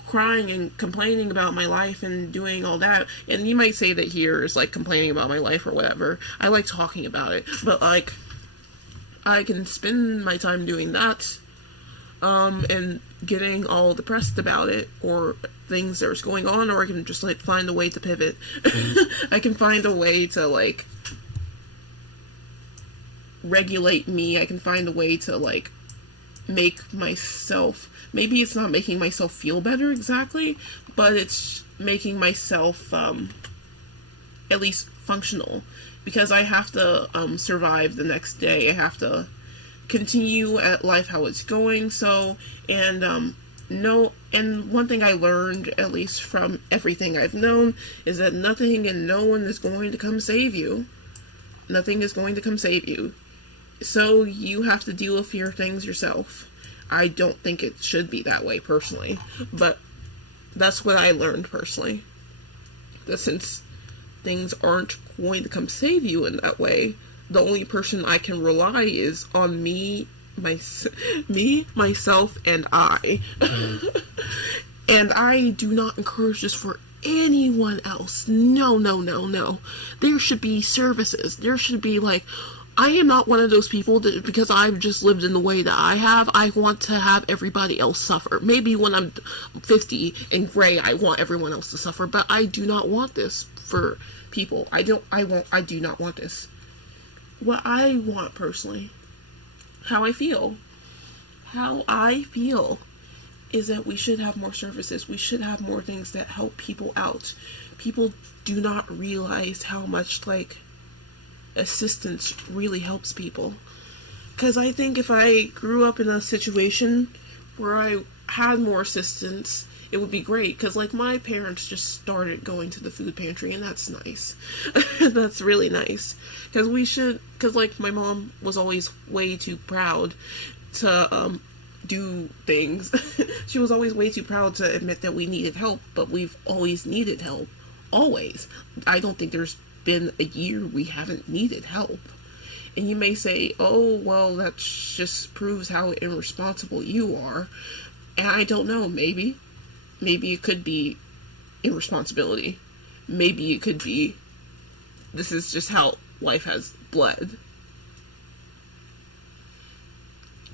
crying and complaining about my life and doing all that. And you might say that here is like complaining about my life or whatever. I like talking about it, but like I can spend my time doing that and getting all depressed about it, or things that's going on, or I can just like find a way to pivot. I can find a way to like regulate me. I can find a way to like make myself, maybe it's not making myself feel better exactly, but it's making myself at least functional, because I have to survive the next day. I have to continue at life how it's going. So, and and one thing I learned, at least from everything I've known, is that nothing and no one is going to come save you. Nothing is going to come save you. So you have to deal with your things yourself. I don't think it should be that way personally, but that's what I learned personally. That since things aren't going to come save you in that way, the only person I can rely is on me, myself, and I. And I do not encourage this for anyone else. No. There should be services. There should be like, I am not one of those people that, because I've just lived in the way that I have, I want to have everybody else suffer. Maybe when I'm 50 and gray, I want everyone else to suffer, but I do not want this for people. I do not want this. What I want personally, how I feel is that we should have more services. We should have more things that help people out. People do not realize how much, like, assistance really helps people. Because I think if I grew up in a situation where I had more assistance, it would be great. Because, like, my parents just started going to the food pantry, and that's nice. That's really nice. Because, like, my mom was always way too proud to, do things. She was always way too proud to admit that we needed help, but we've always needed help. Always. I don't think there's been a year we haven't needed help. And you may say, oh, well, that just proves how irresponsible you are. And I don't know, maybe it could be irresponsibility. Maybe it could be, this is just how life has bled.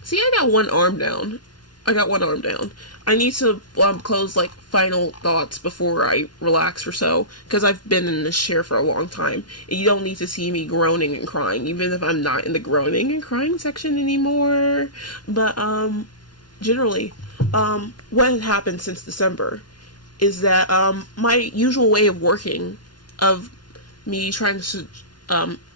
See, I got one arm down. I need to close, like, final thoughts before I relax or so, because I've been in this chair for a long time, and you don't need to see me groaning and crying, even if I'm not in the groaning and crying section anymore. But, generally, what has happened since December is that, my usual way of working, of me trying to,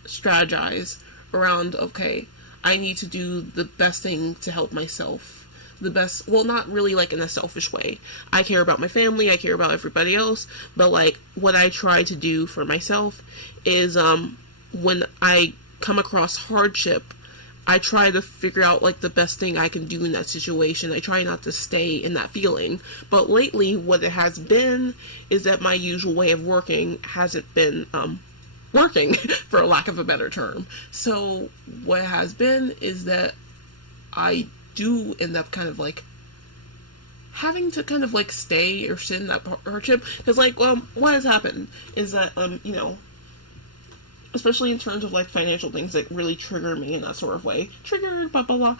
strategize around, okay, I need to do the best thing to help myself. Well, not really like in a selfish way. I care about my family, I care about everybody else, but like what I try to do for myself is when I come across hardship, I try to figure out like the best thing I can do in that situation. I try not to stay in that feeling. But lately what it has been is that my usual way of working hasn't been working, for a lack of a better term. So what has been is that I do end up kind of like having to kind of like stay or sit in that hardship. Because like, what has happened is that, you know, especially in terms of like financial things that really trigger me in that sort of way. Triggered, blah, blah, blah.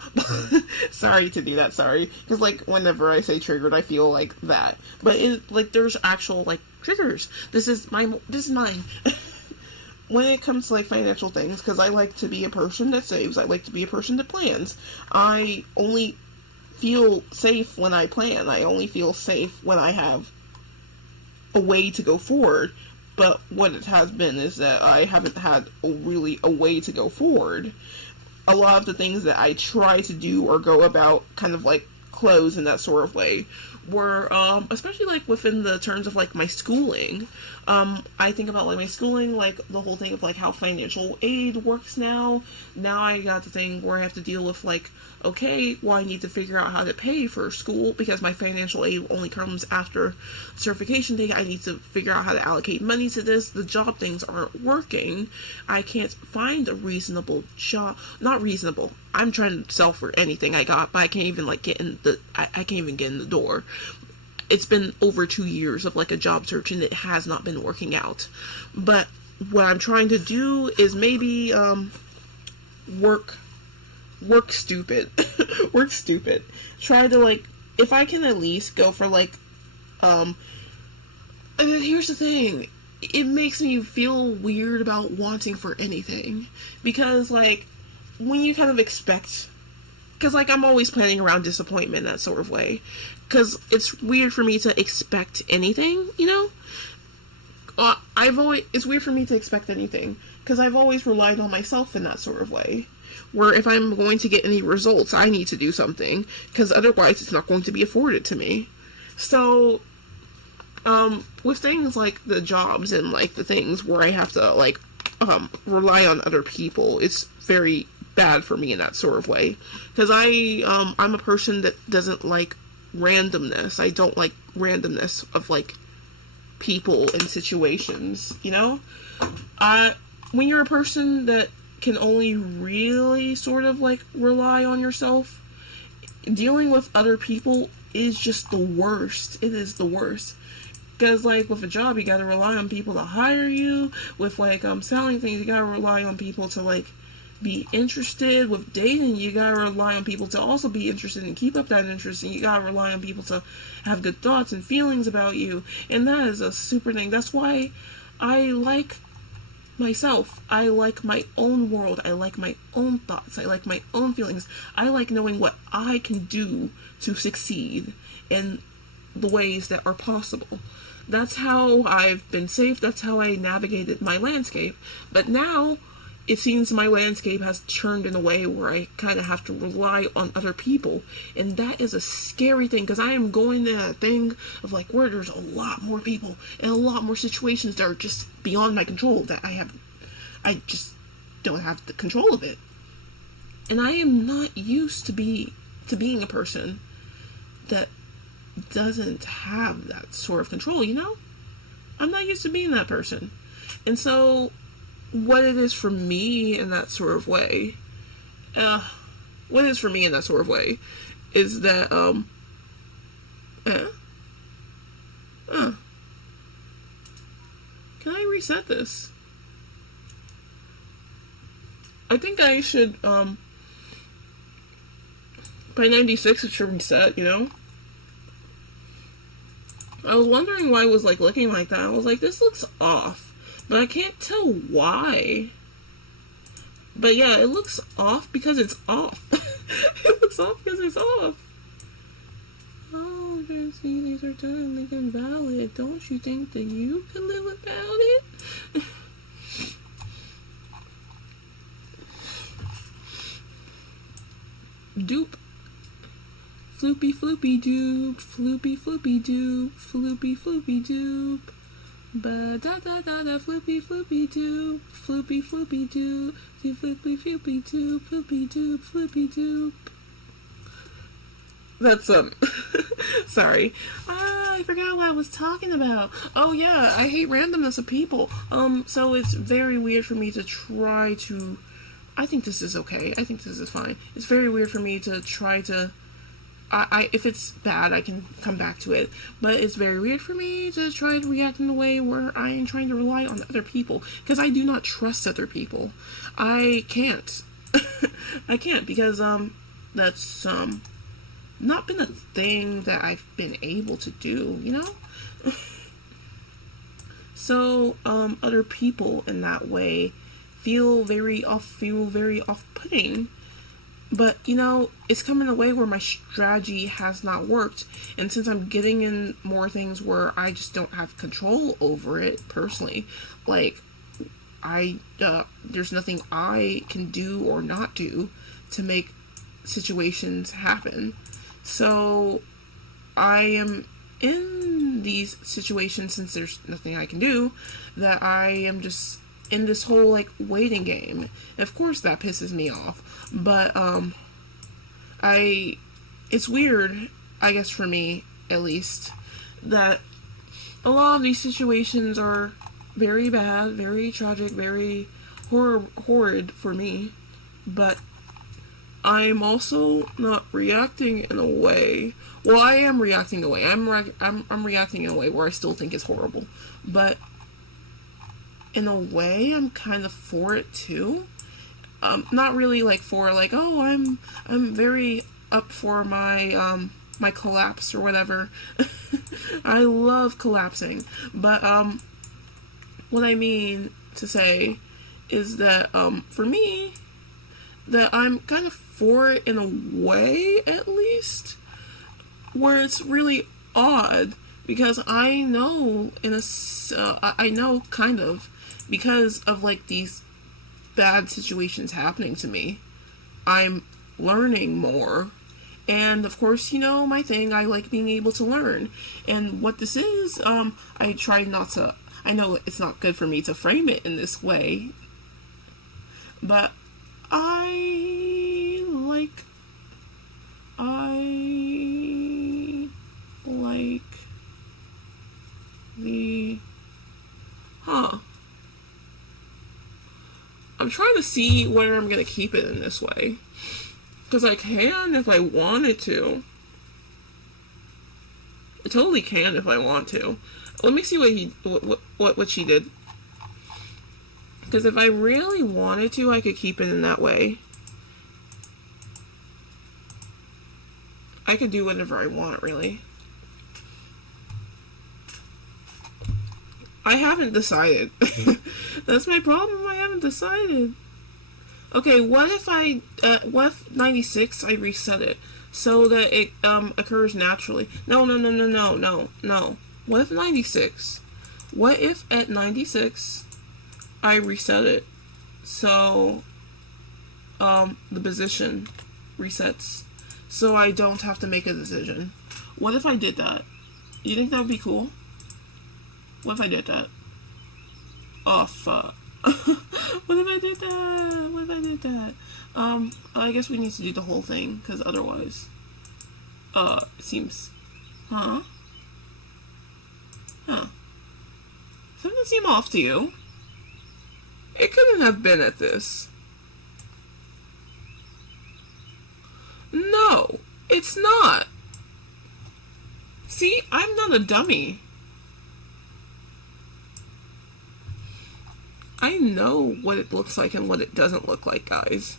Sorry to do that, sorry. Because like, whenever I say triggered, I feel like that. But it, like, there's actual like triggers. This is mine. When it comes to like financial things, because I like to be a person that saves, I like to be a person that plans. I only feel safe when I plan. I only feel safe when I have a way to go forward. But what it has been is that I haven't had really a way to go forward. A lot of the things that I try to do or go about kind of like close in that sort of way were, especially like within the terms of like my schooling. I think about like my schooling, like the whole thing of like how financial aid works now. Now I got the thing where I have to deal with like, okay, well, I need to figure out how to pay for school because my financial aid only comes after certification day. I need to figure out how to allocate money to this. The job things aren't working. I can't find a reasonable job. Not reasonable. I'm trying to sell for anything I got, but I can't even like get in the, I can't even get in the door. It's been over 2 years of like a job search and it has not been working out. But what I'm trying to do is maybe work stupid. Work stupid. Try to like, if I can at least go for like, and then here's the thing. It makes me feel weird about wanting for anything. Because like, when you kind of expect, because like I'm always planning around disappointment, that sort of way. Because it's weird for me to expect anything, you know? It's weird for me to expect anything. Because I've always relied on myself in that sort of way. Where if I'm going to get any results, I need to do something. Because otherwise it's not going to be afforded to me. So, with things like the jobs and like the things where I have to like, rely on other people, it's very bad for me in that sort of way. Because I'm a person that doesn't like randomness. I don't like randomness of like people and situations, you know? When you're a person that can only really sort of like rely on yourself, dealing with other people is just the worst. It is the worst. Because like with a job, you gotta rely on people to hire you. With like selling things, you gotta rely on people to like be interested with dating, you gotta rely on people to also be interested and keep up that interest, and you gotta rely on people to have good thoughts and feelings about you. And that is a super thing. That's why I like myself. I like my own world. I like my own thoughts. I like my own feelings. I like knowing what I can do to succeed in the ways that are possible. That's how I've been safe. That's how I navigated my landscape. But now it seems my landscape has turned in a way where I kind of have to rely on other people. And that is a scary thing, because I am going to that thing of like where there's a lot more people and a lot more situations that are just beyond my control, that I just don't have the control of it. And I am not used to being a person that doesn't have that sort of control, you know? I'm not used to being that person. And so what it is for me in that sort of way, is that, can I reset this? I think I should, by 96 it should reset, you know? I was wondering why it was like looking like that. I was like, this looks off, but I can't tell why. But yeah, it looks off because it's off. It looks off because it's off. Oh, see, these are totally invalid. Don't you think that you can live without it? Dupe. Floopy floopy doop, floopy floopy doop, floopy floopy doop. Ba da da da da floopy floopy doop, floopy floopy doop, floopy floopy doop, floopy doop, floopy doop. That's sorry. I forgot what I was talking about. Oh yeah, I hate randomness of people. So it's very weird for me to try to. I think this is okay. I think this is fine. It's very weird for me to try to. If it's bad, I can come back to it. But it's very weird for me to try to react in a way where I am trying to rely on other people. Because I do not trust other people. I can't. I can't, because, that's, not been a thing that I've been able to do, you know? So, other people in that way feel very off-putting. But, you know, it's come in a way where my strategy has not worked. And since I'm getting in more things where I just don't have control over it personally, like, there's nothing I can do or not do to make situations happen. So, I am in these situations, since there's nothing I can do, that I am just in this whole, like, waiting game. And of course that pisses me off. But, it's weird, I guess for me, at least, that a lot of these situations are very bad, very tragic, very horrid for me, but I'm also not reacting in a way, well, I am reacting in a way, I'm reacting in a way where I still think it's horrible, but in a way, I'm kind of for it too. Not really like for like, oh, I'm very up for my my collapse or whatever. I love collapsing, but what I mean to say is that for me, that I'm kind of for it in a way, at least, where it's really odd, because I know I know kind of, because of like these bad situations happening to me, I'm learning more. And of course, you know, my thing, I like being able to learn. And what this is, I try not to, I know it's not good for me to frame it in this way, but I like the, I'm trying to see where I'm going to keep it in this way. Because I can if I wanted to. I totally can if I want to. Let me see what she did. Because if I really wanted to, I could keep it in that way. I could do whatever I want, really. I haven't decided. That's my problem. I haven't decided. Okay, what if 96 I reset it so that it occurs naturally? No. What if 96? What if at 96 I reset it so the position resets so I don't have to make a decision? What if I did that? You think that would be cool? What if I did that? Oh, fuck. What if I did that? What if I did that? I guess we need to do the whole thing, because otherwise, it seems... Huh? Doesn't it seem off to you? It couldn't have been at this. No, it's not. See, I'm not a dummy. I know what it looks like and what it doesn't look like, guys.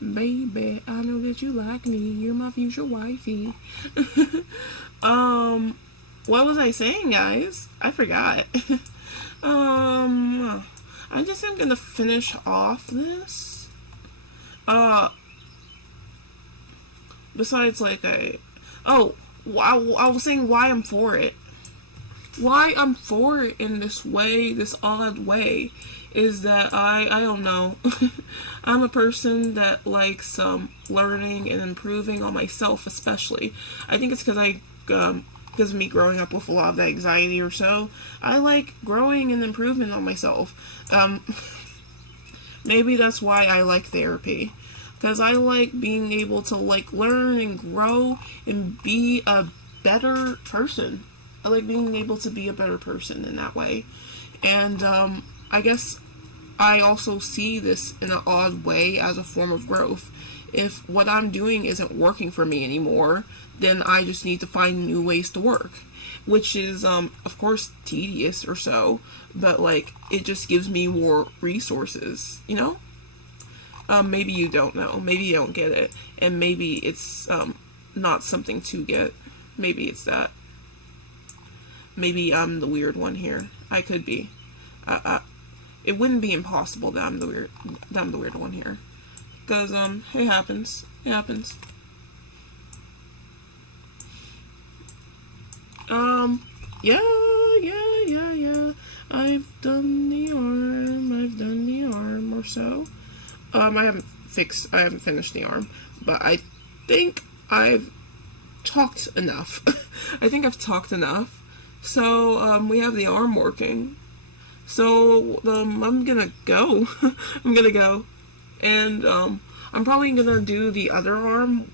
Baby, I know that you like me. You're my future wifey. What was I saying, guys? I forgot. I just am gonna finish off this. Besides, like, I was saying why I'm for it. Why I'm for it in this way, this odd way, is that I don't know. I'm a person that likes learning and improving on myself, especially. I think it's because because of me growing up with a lot of anxiety or so. I like growing and improvement on myself. Maybe that's why I like therapy. Because I like being able to like learn and grow and be a better person. I like being able to be a better person in that way. And I guess I also see this in an odd way as a form of growth. If what I'm doing isn't working for me anymore, then I just need to find new ways to work. Which is, of course, tedious or so. But, like, it just gives me more resources, you know? Maybe you don't know. Maybe you don't get it. And maybe it's not something to get. Maybe it's that. Maybe I'm the weird one here. I could be. It wouldn't be impossible that I'm the weird one here. Because, it happens. It happens. Yeah. I've done the arm or so. I haven't finished the arm, but I think I've talked enough. I think I've talked enough. So, we have the arm working. So, I'm gonna go. I'm gonna go. And, I'm probably gonna do the other arm,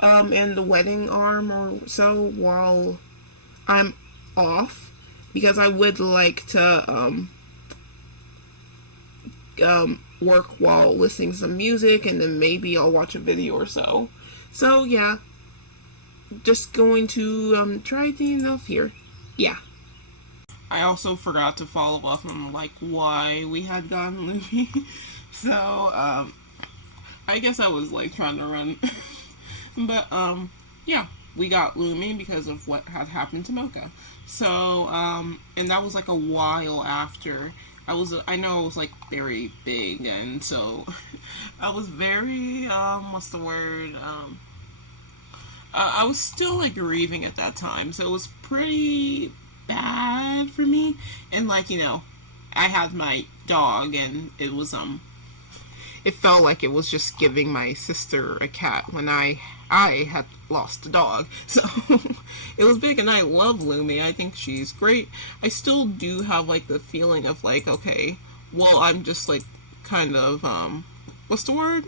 and the wedding arm or so while I'm off. Because I would like to, work while listening to some music, and then maybe I'll watch a video or so. So, yeah. Just going to, try the enough here. Yeah. I also forgot to follow up on, like, why we had gotten Lumi. So, I guess I was, like, trying to run. But, yeah. We got Lumi because of what had happened to Mocha. So, and that was, like, a while after. I know it was, like, very big, and so I was very, what's the word, I was still, like, grieving at that time, so it was pretty bad for me, and, like, you know, I had my dog, and it was, it felt like it was just giving my sister a cat when I had lost a dog, so it was big, and I love Lumi. I think she's great. I still do have, like, the feeling of, like, okay, well, I'm just, like, kind of, what's the word?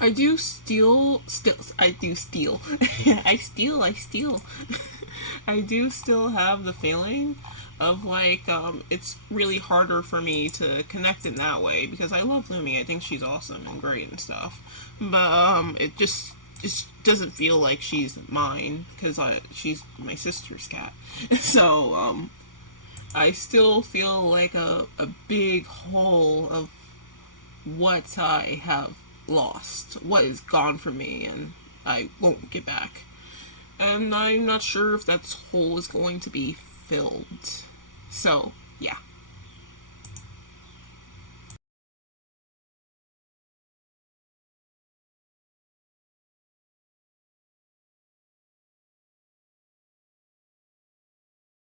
I do steal. I do steal. I steal. I do still have the feeling of, like, it's really harder for me to connect in that way, because I love Lumi. I think she's awesome and great and stuff. But, it just doesn't feel like she's mine, because she's my sister's cat. So, I still feel like a big hole of what I have lost, what is gone from me, and I won't get back. And I'm not sure if that hole is going to be filled. So, yeah.